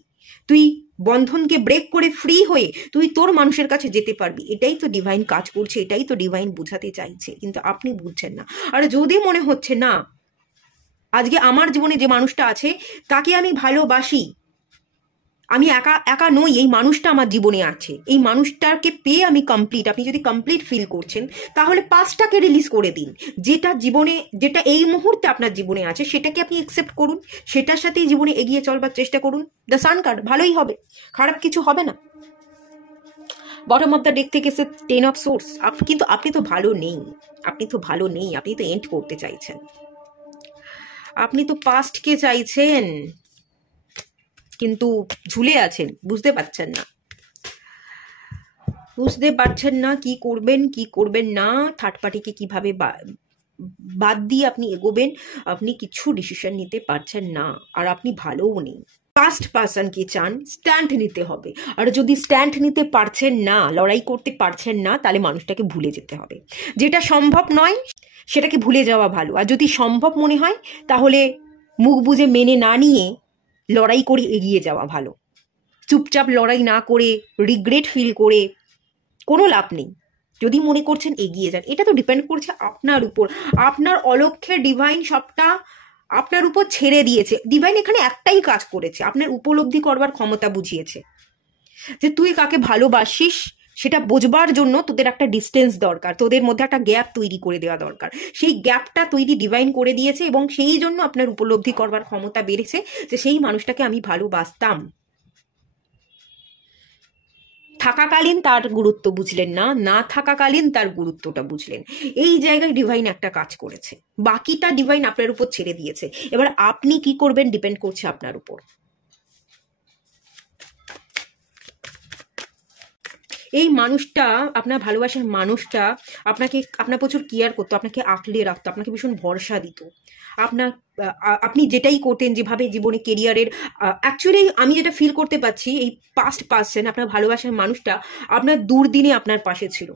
তুই বন্ধনকে ব্রেক করে ফ্রি হয়ে তুই তোর মানুষের কাছে যেতে পারবি। এটাই তো ডিভাইন কাজ করছে, এটাই তো ডিভাইন বোঝাতে চাইছে, কিন্তু আপনি বুঝছেন না। আর যদি মনে হচ্ছে না আজকে আমার জীবনে যে মানুষটা আছে তাকে আমি ভালোবাসি, আমি একা একা নই, এই মানুষটা আমার জীবনে আছে, এই মানুষটাকে পেয়ে আমি কমপ্লিট, আপনি যদি কমপ্লিট ফিল করছেন তাহলে পাস্টটাকে রিলিজ করে দিন। যেটা জীবনে, যেটা এই মুহূর্তে আপনার জীবনে আছে সেটাকে আপনি অ্যাকসেপ্ট করুন, সেটার সাথেই জীবনে এগিয়ে চলবার চেষ্টা করুন। দ্য সান কার্ড, ভালোই হবে, খারাপ কিছু হবে না। বটম অফ দ্য ডেক থেকে এসে 10 অফ সোর্স। কিন্তু আপনি তো ভালো নেই, আপনি তো ভালো নেই, আপনি তো এন্ড করতে চাইছেন, আপনি তো পাস্টকে চাইছেন, কিন্তু ঝুলে আছেন, বুঝতে পারছেন না, বুঝতে পারছেন না কি করবেন কি করবেন না, থার্ড পার্টিকে কিভাবে বাদ দিয়ে আপনি এগোবেন, আপনি কিছু ডিসিশন নিতে পারছেন না, আর আপনি ভালোও নেই। ফার্স্ট পার্সনকে চান, স্ট্যান্ড নিতে হবে, আর যদি স্ট্যান্ড নিতে পারছেন না, লড়াই করতে পারছেন না, তাহলে মানুষটাকে ভুলে যেতে হবে। যেটা সম্ভব নয় সেটাকে ভুলে যাওয়া ভালো, আর যদি সম্ভব মনে হয় তাহলে মুখ বুজে মেনে না নিয়ে লড়াই করে এগিয়ে যাওয়া ভালো। চুপচাপ লড়াই না করে রিগ্রেট ফিল করে কোনো লাভ নেই। যদি মনে করছেন এগিয়ে যান, এটা তো ডিপেন্ড করছে আপনার উপর, আপনার অলক্ষ্যে ডিভাইন সবটা আপনার উপর ছেড়ে দিয়েছে। ডিভাইন এখানে একটাই কাজ করেছে, আপনার উপলব্ধি করবার ক্ষমতা বুঝিয়েছে, যে তুই কাকে ভালোবাসিস সেটা বোঝবার জন্য তোদের একটা ডিস্টেন্স দরকার, তোদের মধ্যে একটা গ্যাপ তৈরি করে দেওয়া দরকার। সেই গ্যাপটা তৈরি ডিভাইন করে দিয়েছে, এবং সেই জন্য আপনার উপলব্ধি করবার ক্ষমতা বেড়েছে যে সেই মানুষটাকে আমি ভালোবাসতাম। থাকাকালীন তার গুরুত্ব বুঝলেন না, না থাকাকালীন তার গুরুত্বটা বুঝলেন। এই জায়গায় ডিভাইন একটা কাজ করেছে, বাকিটা ডিভাইন আপনার উপর ছেড়ে দিয়েছে। এবার আপনি কি করবেন ডিপেন্ড করছে আপনার উপর। এই মানুষটা, আপনার ভালোবাসার মানুষটা আপনার প্রচুর কেয়ার করতো, আপনাকে আঁকলে রাখতো, আপনাকে ভীষণ ভরসা দিত। আপনি যেটাই করতেন, যেভাবে জীবনে কেরিয়ারের, অ্যাকচুয়ালি আমি যেটা ফিল করতে পারছি, এই পাস্ট পার্সন, আপনার ভালোবাসার মানুষটা আপনার দুর্দিনে আপনার পাশে ছিল।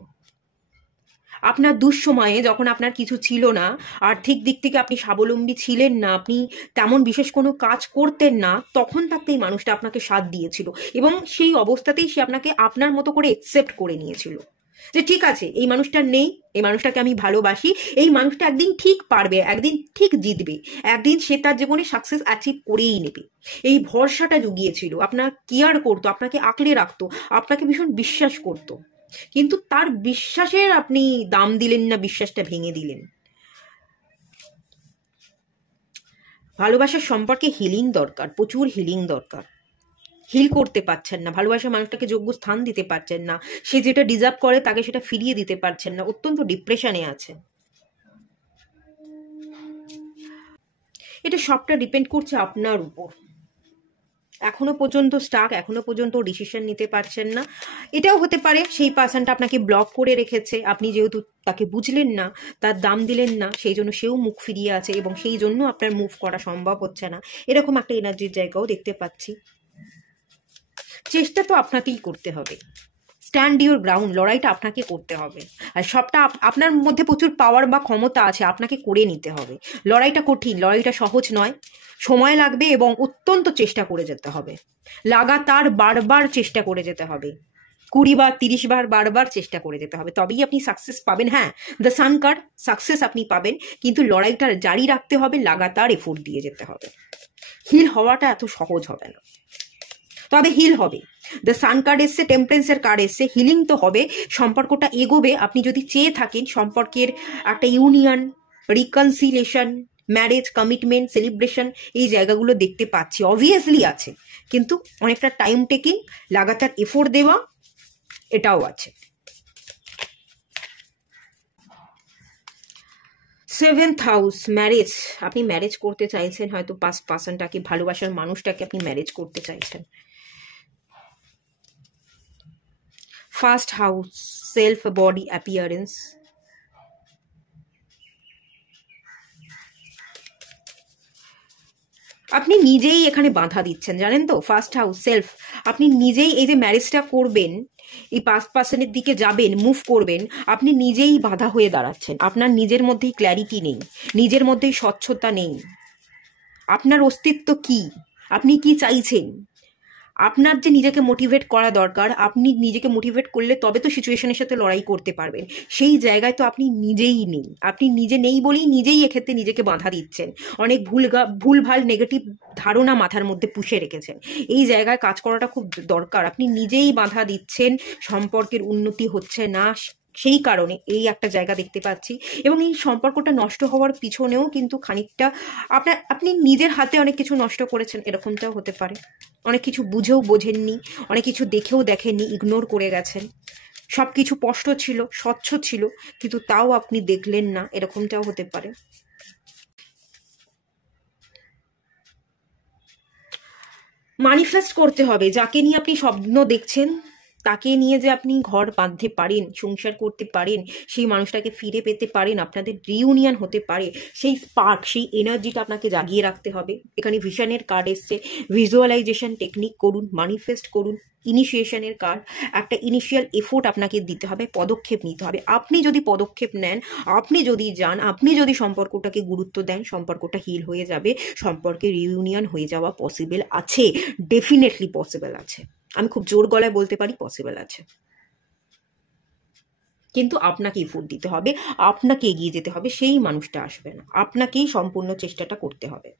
আপনার দুঃসময়ে যখন আপনার কিছু ছিল না, আর্থিক দিক থেকে আপনি স্বাবলম্বী ছিলেন না, আপনি তেমন বিশেষ কোনো কাজ করতেন না, তখন থাকতে এই মানুষটা আপনাকে সাথ দিয়েছিল। এবং সেই অবস্থাতেই সে আপনাকে আপনার মতো করে একসেপ্ট করে নিয়েছিল, যে ঠিক আছে এই মানুষটা নেই, এই মানুষটাকে আমি ভালোবাসি, এই মানুষটা একদিন ঠিক পারবে, একদিন ঠিক জিতবে, একদিন সে তার জীবনে সাকসেস অ্যাচিভ করেই নেবে। এই ভরসাটা জুগিয়েছিল, আপনার কেয়ার করতো, আপনাকে আঁকড়ে রাখতো, আপনাকে ভীষণ বিশ্বাস করতো। কিন্তু তার বিশ্বাসের আপনি দাম দিলেন না, বিশ্বাসটা ভেঙে দিলেন। ভালোবাসার সম্পর্কে হিলিং দরকার, প্রচুর হিলিং দরকার। হিল করতে পারছেন না, ভালোবাসার মানুষটাকে যোগ্য স্থান দিতে পারছেন না, সে যেটা ডিজার্ভ করে তাকে সেটা ফিরিয়ে দিতে পারছেন না, অত্যন্ত ডিপ্রেশনে আছে। এটা সবটা ডিপেন্ড করছে আপনার উপর। এখনো পর্যন্ত স্টাক, এখনো পর্যন্ত ডিসিশন নিতে পারছেন না। এটাও হতে পারে সেই পার্সনটা আপনাকে ব্লক করে রেখেছে, আপনি যেহেতু তাকে বুঝলেন না, তার দাম দিলেন না, সেই জন্য সেও মুখ ফিরিয়ে আছে এবং সেই জন্য আপনার মুভ করা সম্ভব হচ্ছে না। এরকম একটা এনার্জির জায়গাও দেখতে পাচ্ছি। চেষ্টা তো আপনাকেই করতে হবে, স্ট্যান্ড ইউর গ্রাউন্ড, লড়াইটা আপনাকে করতে হবে। আর সবটা আপনার মধ্যে প্রচুর পাওয়ার বা ক্ষমতা আছে, আপনাকে করে নিতে হবে। লড়াইটা কঠিন, লড়াইটা সহজ নয়, সময় লাগবে এবং অত্যন্ত চেষ্টা করে যেতে হবে, লাগাতার বারবার চেষ্টা করে যেতে হবে, 20 বার 30 বার বারবার চেষ্টা করে যেতে হবে, তবেই আপনি সাকসেস পাবেন। হ্যাঁ, দ্য সান কার্ড, সাকসেস আপনি পাবেন, কিন্তু লড়াইটা জারি রাখতে হবে, লাগাতার এফোর্ট দিয়ে যেতে হবে। হিল হওয়াটা এত সহজ হবে না, তবে হিল হবে। দ্য সান কার্ড এসছে, টেম্পারেন্সের কার্ড এসছে, হিলিং তো হবে, সম্পর্কটা এগোবে। আপনি যদি চেয়ে থাকেন সম্পর্কের একটা union, reconciliation, marriage, commitment, celebration, এই জায়গাগুলো দেখতে পাচ্ছি, অবভিয়াসলি আছে, কিন্তু অনেকটা টাইম টেকিং, লাগাতার এফোর্ট দেওয়া, এটাও আছে। 7th house, marriage. আপনি ম্যারেজ করতে চাইছেন, হয়তো পাস্ট পার্সনটাকে, ভালোবাসার মানুষটাকে আপনি ম্যারেজ করতে চাইছেন। First house, self body appearance. আপনি নিজেই এখানে বাধা দিচ্ছেন, জানেন তো। ফার্স্ট হাউস, সেলফ, আপনি নিজেই এই যে ম্যারেজটা করবেন, এই পাস্ট পার্সনের দিকে যাবেন, মুভ করবেন, আপনি নিজেই বাধা হয়ে দাঁড়াচ্ছেন। আপনার নিজের মধ্যেই ক্ল্যারিটি নেই, নিজের মধ্যেই স্বচ্ছতা নেই। আপনার অস্তিত্ব কি, আপনি কি চাইছেন, আপনার যে নিজেকে মোটিভেট করা দরকার, আপনি নিজেকে মোটিভেট করলে তবে তো সিচুয়েশনের সাথে লড়াই করতে পারবেন। সেই জায়গায় তো আপনি নিজেই নেই, আপনি নিজে নেই বলেই নিজেই এক্ষেত্রে নিজেকে বাধা দিচ্ছেন, অনেক ভুলভাল নেগেটিভ ধারণা মাথার মধ্যে পুষে রেখেছেন। এই জায়গায় কাজ করাটা খুব দরকার, আপনি নিজেই বাধা দিচ্ছেন, সম্পর্কের উন্নতি হচ্ছে না, সেই কারণে এই একটা জায়গা দেখতে পাচ্ছি। এবং এই সম্পর্কটা নষ্ট হওয়ার পিছনেও কিন্তু খানিকটা আপনি নিজের হাতে অনেক কিছু নষ্ট করেছেন, এরকমটাও হতে পারে। অনেক কিছু বুঝেও বোঝেননি, অনেক কিছু দেখেও দেখেননি, ইগনোর করে গেছেন। সব কিছু স্পষ্ট ছিল, স্বচ্ছ ছিল, কিন্তু তাও আপনি দেখলেন না, এরকমটাও হতে পারে। ম্যানিফেস্ট করতে হবে, যাকে নিয়ে আপনি স্বপ্ন দেখছেন, তাকে নিয়ে যে আপনি ঘর বাঁধতে পারেন, সংসার করতে পারেন, সেই মানুষটাকে ফিরে পেতে পারেন, আপনাদের রিউনিয়ন হতে পারে, সেই স্পার্ক, সেই এনার্জিটা আপনাকে জাগিয়ে রাখতে হবে। এখানে ভিশনের কার্ড এসছে, ভিজুয়ালাইজেশন টেকনিক করুন, ম্যানিফেস্ট করুন, ইনিশিয়েশনের কার্ড। একটা ইনিশিয়াল এফোর্ট আপনাকে দিতে হবে, পদক্ষেপ নিতে হবে। আপনি যদি পদক্ষেপ নেন, আপনি যদি যান, আপনি যদি সম্পর্কটাকে গুরুত্ব দেন, সম্পর্কটা হিল হয়ে যাবে, সম্পর্কে রিউনিয়ন হয়ে যাওয়া পসিবল আছে, ডেফিনেটলি পসিবল আছে। আমি খুব জোর গলায় বলতে পারি পসিবল আছে, কিন্তু আপনাকে এফোর্ট দিতে হবে, আপনাকে এগিয়ে যেতে হবে, সেই মানুষটা আসবে না, আপনাকেই সম্পূর্ণ চেষ্টাটা করতে হবে।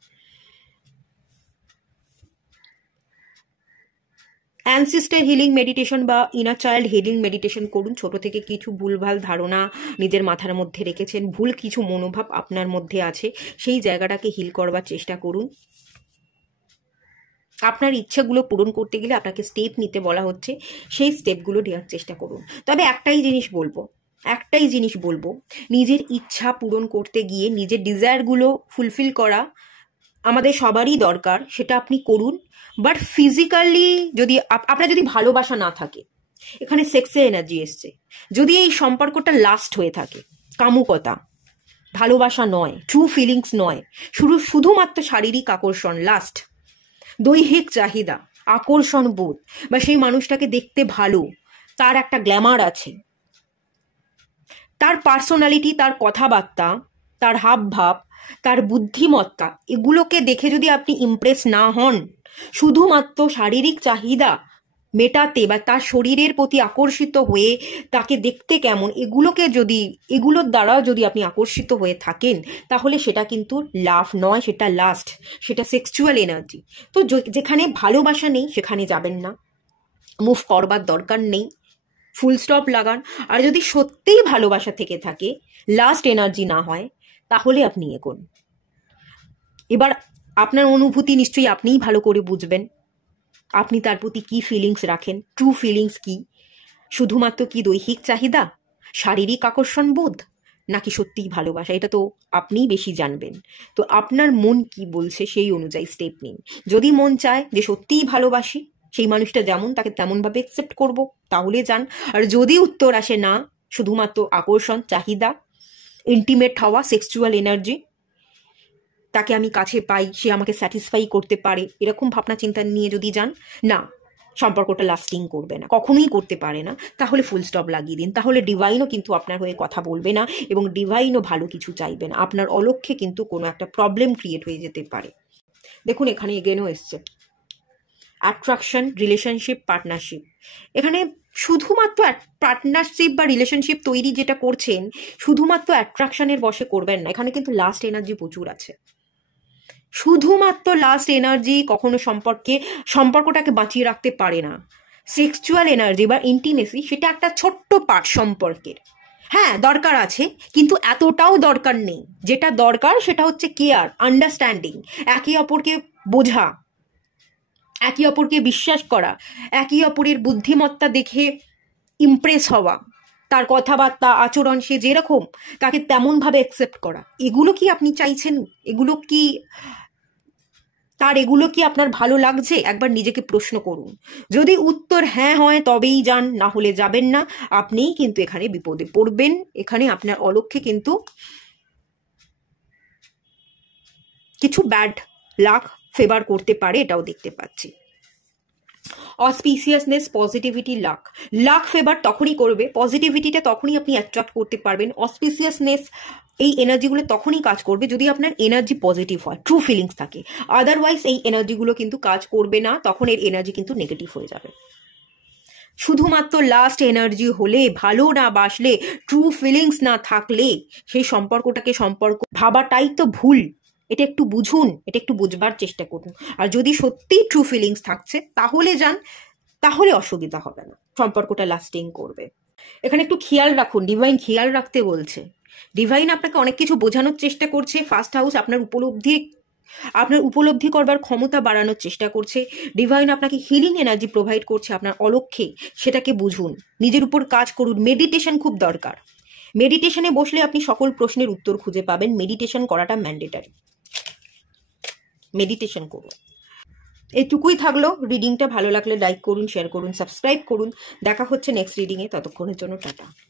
অ্যানসিস্টার হিলিং মেডিটেশন বা ইনার চাইল্ড হিলিং মেডিটেশন করুন। ছোট থেকে কিছু ভুলভাল ধারণা নিজের মাথার মধ্যে রেখেছেন, ভুল কিছু মনোভাব আপনার মধ্যে আছে, সেই জায়গাটাকে হিল করবার চেষ্টা করুন। আপনার ইচ্ছাগুলো পূরণ করতে গেলে আপনাকে স্টেপ নিতে বলা হচ্ছে, সেই স্টেপগুলো নেওয়ার চেষ্টা করুন। তবে একটাই জিনিস বলবো, নিজের ইচ্ছা পূরণ করতে গিয়ে নিজের ডিজায়ারগুলো ফুলফিল করা আমাদের সবারই দরকার, সেটা আপনি করুন। বাট ফিজিক্যালি যদি আপনার যদি ভালোবাসা না থাকে, এখানে সেক্সের এনার্জি এসছে, যদি এই সম্পর্কটা লাস্ট হয়ে থাকে, কামুকতা, ভালোবাসা নয়, ট্রু ফিলিংস নয়, শুধুমাত্র শারীরিক আকর্ষণ, লাস্ট, দৈহিক চাহিদা, আকর্ষণ বোধ, বা সেই মানুষটাকে দেখতে ভালো, তার একটা গ্ল্যামার আছে, তার পার্সোনালিটি, তার কথাবার্তা, তার হাবভাব, তার বুদ্ধিমত্তা, এগুলোকে দেখে যদি আপনি ইমপ্রেস না হন, শুধুমাত্র শারীরিক চাহিদা মেটাতে বা তার শরীরের প্রতি আকর্ষিত হয়ে তাকে দেখতে কেমন, এগুলোর দ্বারা যদি আপনি আকর্ষিত হয়ে থাকেন, তাহলে সেটা কিন্তু লাভ নয়, সেটা লাস্ট, সেটা সেক্সুয়াল এনার্জি। তো যেখানে ভালোবাসা নেই সেখানে যাবেন না, মুভ করবার দরকার নেই, ফুল স্টপ লাগান। আর যদি সত্যিই ভালোবাসা থেকে থাকে, লাস্ট এনার্জি না হয়, তাহলে আপনি এগোন। এবার আপনার অনুভূতি নিশ্চয়ই আপনিই ভালো করে বুঝবেন, আপনি তার প্রতি কি ফিলিংস রাখেন, ট্রু ফিলিংস কি, শুধুমাত্র কি দৈহিক চাহিদা, শারীরিক আকর্ষণ বোধ, নাকি সত্যিই ভালোবাসা, এটা তো আপনিই বেশি জানবেন। তো আপনার মন কি বলছে সেই অনুযায়ী স্টেপ নিন। যদি মন চায় যে সত্যিই ভালোবাসি, সেই মানুষটা যেমন, তাকে তেমনভাবে অ্যাকসেপ্ট করব, তাহলে যান। আর যদি উত্তর আসে না, শুধুমাত্র আকর্ষণ, চাহিদা, ইন্টিমেট হওয়া, সেক্সুয়াল এনার্জি, তাকে আমি কাছে পাই, সে আমাকে স্যাটিসফাই করতে পারে, এরকম ভাবনা চিন্তা নিয়ে যদি যান, না, সম্পর্কটা লাস্টিং করবে না, কখনোই করতে পারে না, তাহলে ফুল স্টপ লাগিয়ে দিন। তাহলে ডিভাইনও কিন্তু আপনার হয়ে কথা বলবে না, এবং ডিভাইনও ভালো কিছু চাইবে না, আপনার অলক্ষ্যে কিন্তু কোনো একটা প্রবলেম ক্রিয়েট হয়ে যেতে পারে। দেখুন এখানে এগেনও এসছে অ্যাট্রাকশন, রিলেশনশিপ, পার্টনারশিপ। এখানে শুধুমাত্র পার্টনারশিপ বা রিলেশনশিপ তৈরি যেটা করছেন, শুধুমাত্র অ্যাট্রাকশনের বশে করবেন না, এখানে কিন্তু লাস্ট এনার্জি প্রচুর আছে। শুধুমাত্র লাস্ট এনার্জি কখনো সম্পর্কটাকে বাঁচিয়ে রাখতে পারে না। সেক্সুয়াল এনার্জি বা ইন্টিমেসি, সেটা একটা ছোট্ট পার্ট সম্পর্কের, হ্যাঁ দরকার আছে, কিন্তু এতটাও দরকার নেই। যেটা দরকার সেটা হচ্ছে কেয়ার, আন্ডারস্ট্যান্ডিং, একে অপরকে বোঝা, একে অপরকে বিশ্বাস করা, একে অপরের বুদ্ধিমত্তা দেখে ইমপ্রেস হওয়া, তার কথাবার্তা, আচরণ, সে যেরকম তাকে তেমনভাবে অ্যাকসেপ্ট করা। এগুলো কি আপনি চাইছেন? এগুলো কি আপনার ভালো লাগছে? একবার নিজেকে প্রশ্ন করুন। যদি উত্তর হ্যাঁ হয় তবেই যান, না হলে যাবেন না। আপনিই কিন্তু এখানে বিপদে পড়বেন, এখানে আপনার অলক্ষ্যে কিন্তু কিছু ব্যাড লাক ফেভার করতে পারে, এটাও দেখতে পাচ্ছি। অসপিসিয়াসনেস, পজিটিভিটি, লাক ফেভার তখনই করবে, পজিটিভিটিটা তখনই আপনি অ্যাট্রাক্ট করতে পারবেন। অসপিসিয়াসনেস, এই এনার্জিগুলো তখনই কাজ করবে যদি আপনার এনার্জি পজিটিভ হয়, ট্রু ফিলিংস থাকে। আদারওয়াইজ এই এনার্জিগুলো কিন্তু কাজ করবে না, তখন এর এনার্জি কিন্তু নেগেটিভ হয়ে যাবে। শুধুমাত্র লাস্ট এনার্জি হলে, ভালো না বাসলে, ট্রু ফিলিংস না থাকলে, সেই সম্পর্কটাকে সম্পর্ক ভাবাটাই তো ভুল। এটা একটু বুঝুন, এটা একটু বুঝবার চেষ্টা করুন। আর যদি সত্যিই ট্রু ফিলিংস থাকছে, তাহলে যান, তাহলে অসুবিধা হবে না, সম্পর্কটা লাস্টিং করবে। এখানে একটু খেয়াল রাখুন, ডিভাইন খেয়াল রাখতে বলছে। ডিভাইন আপনাকে অনেক কিছু বোঝানোর চেষ্টা করছে। ফার্স্ট হাউস আপনার উপলব্ধি করবার ক্ষমতা বাড়ানোর চেষ্টা করছে। ডিভাইন আপনাকে হিলিং এনার্জি প্রোভাইড করছে আপনার অলক্ষ্যে, সেটাকে বুঝুন, নিজের উপর কাজ করুন। মেডিটেশন খুব দরকার, মেডিটেশনে বসলে আপনি সকল প্রশ্নের উত্তর খুঁজে পাবেন। মেডিটেশন করাটা ম্যান্ডেটারি, মেডিটেশন করুন। এইটুকুই থাকলো। রিডিংটা ভালো লাগলে লাইক করুন, শেয়ার করুন, সাবস্ক্রাইব করুন। দেখা হচ্ছে নেক্সট রিডিংয়ে, ততক্ষণের জন্য টাটা।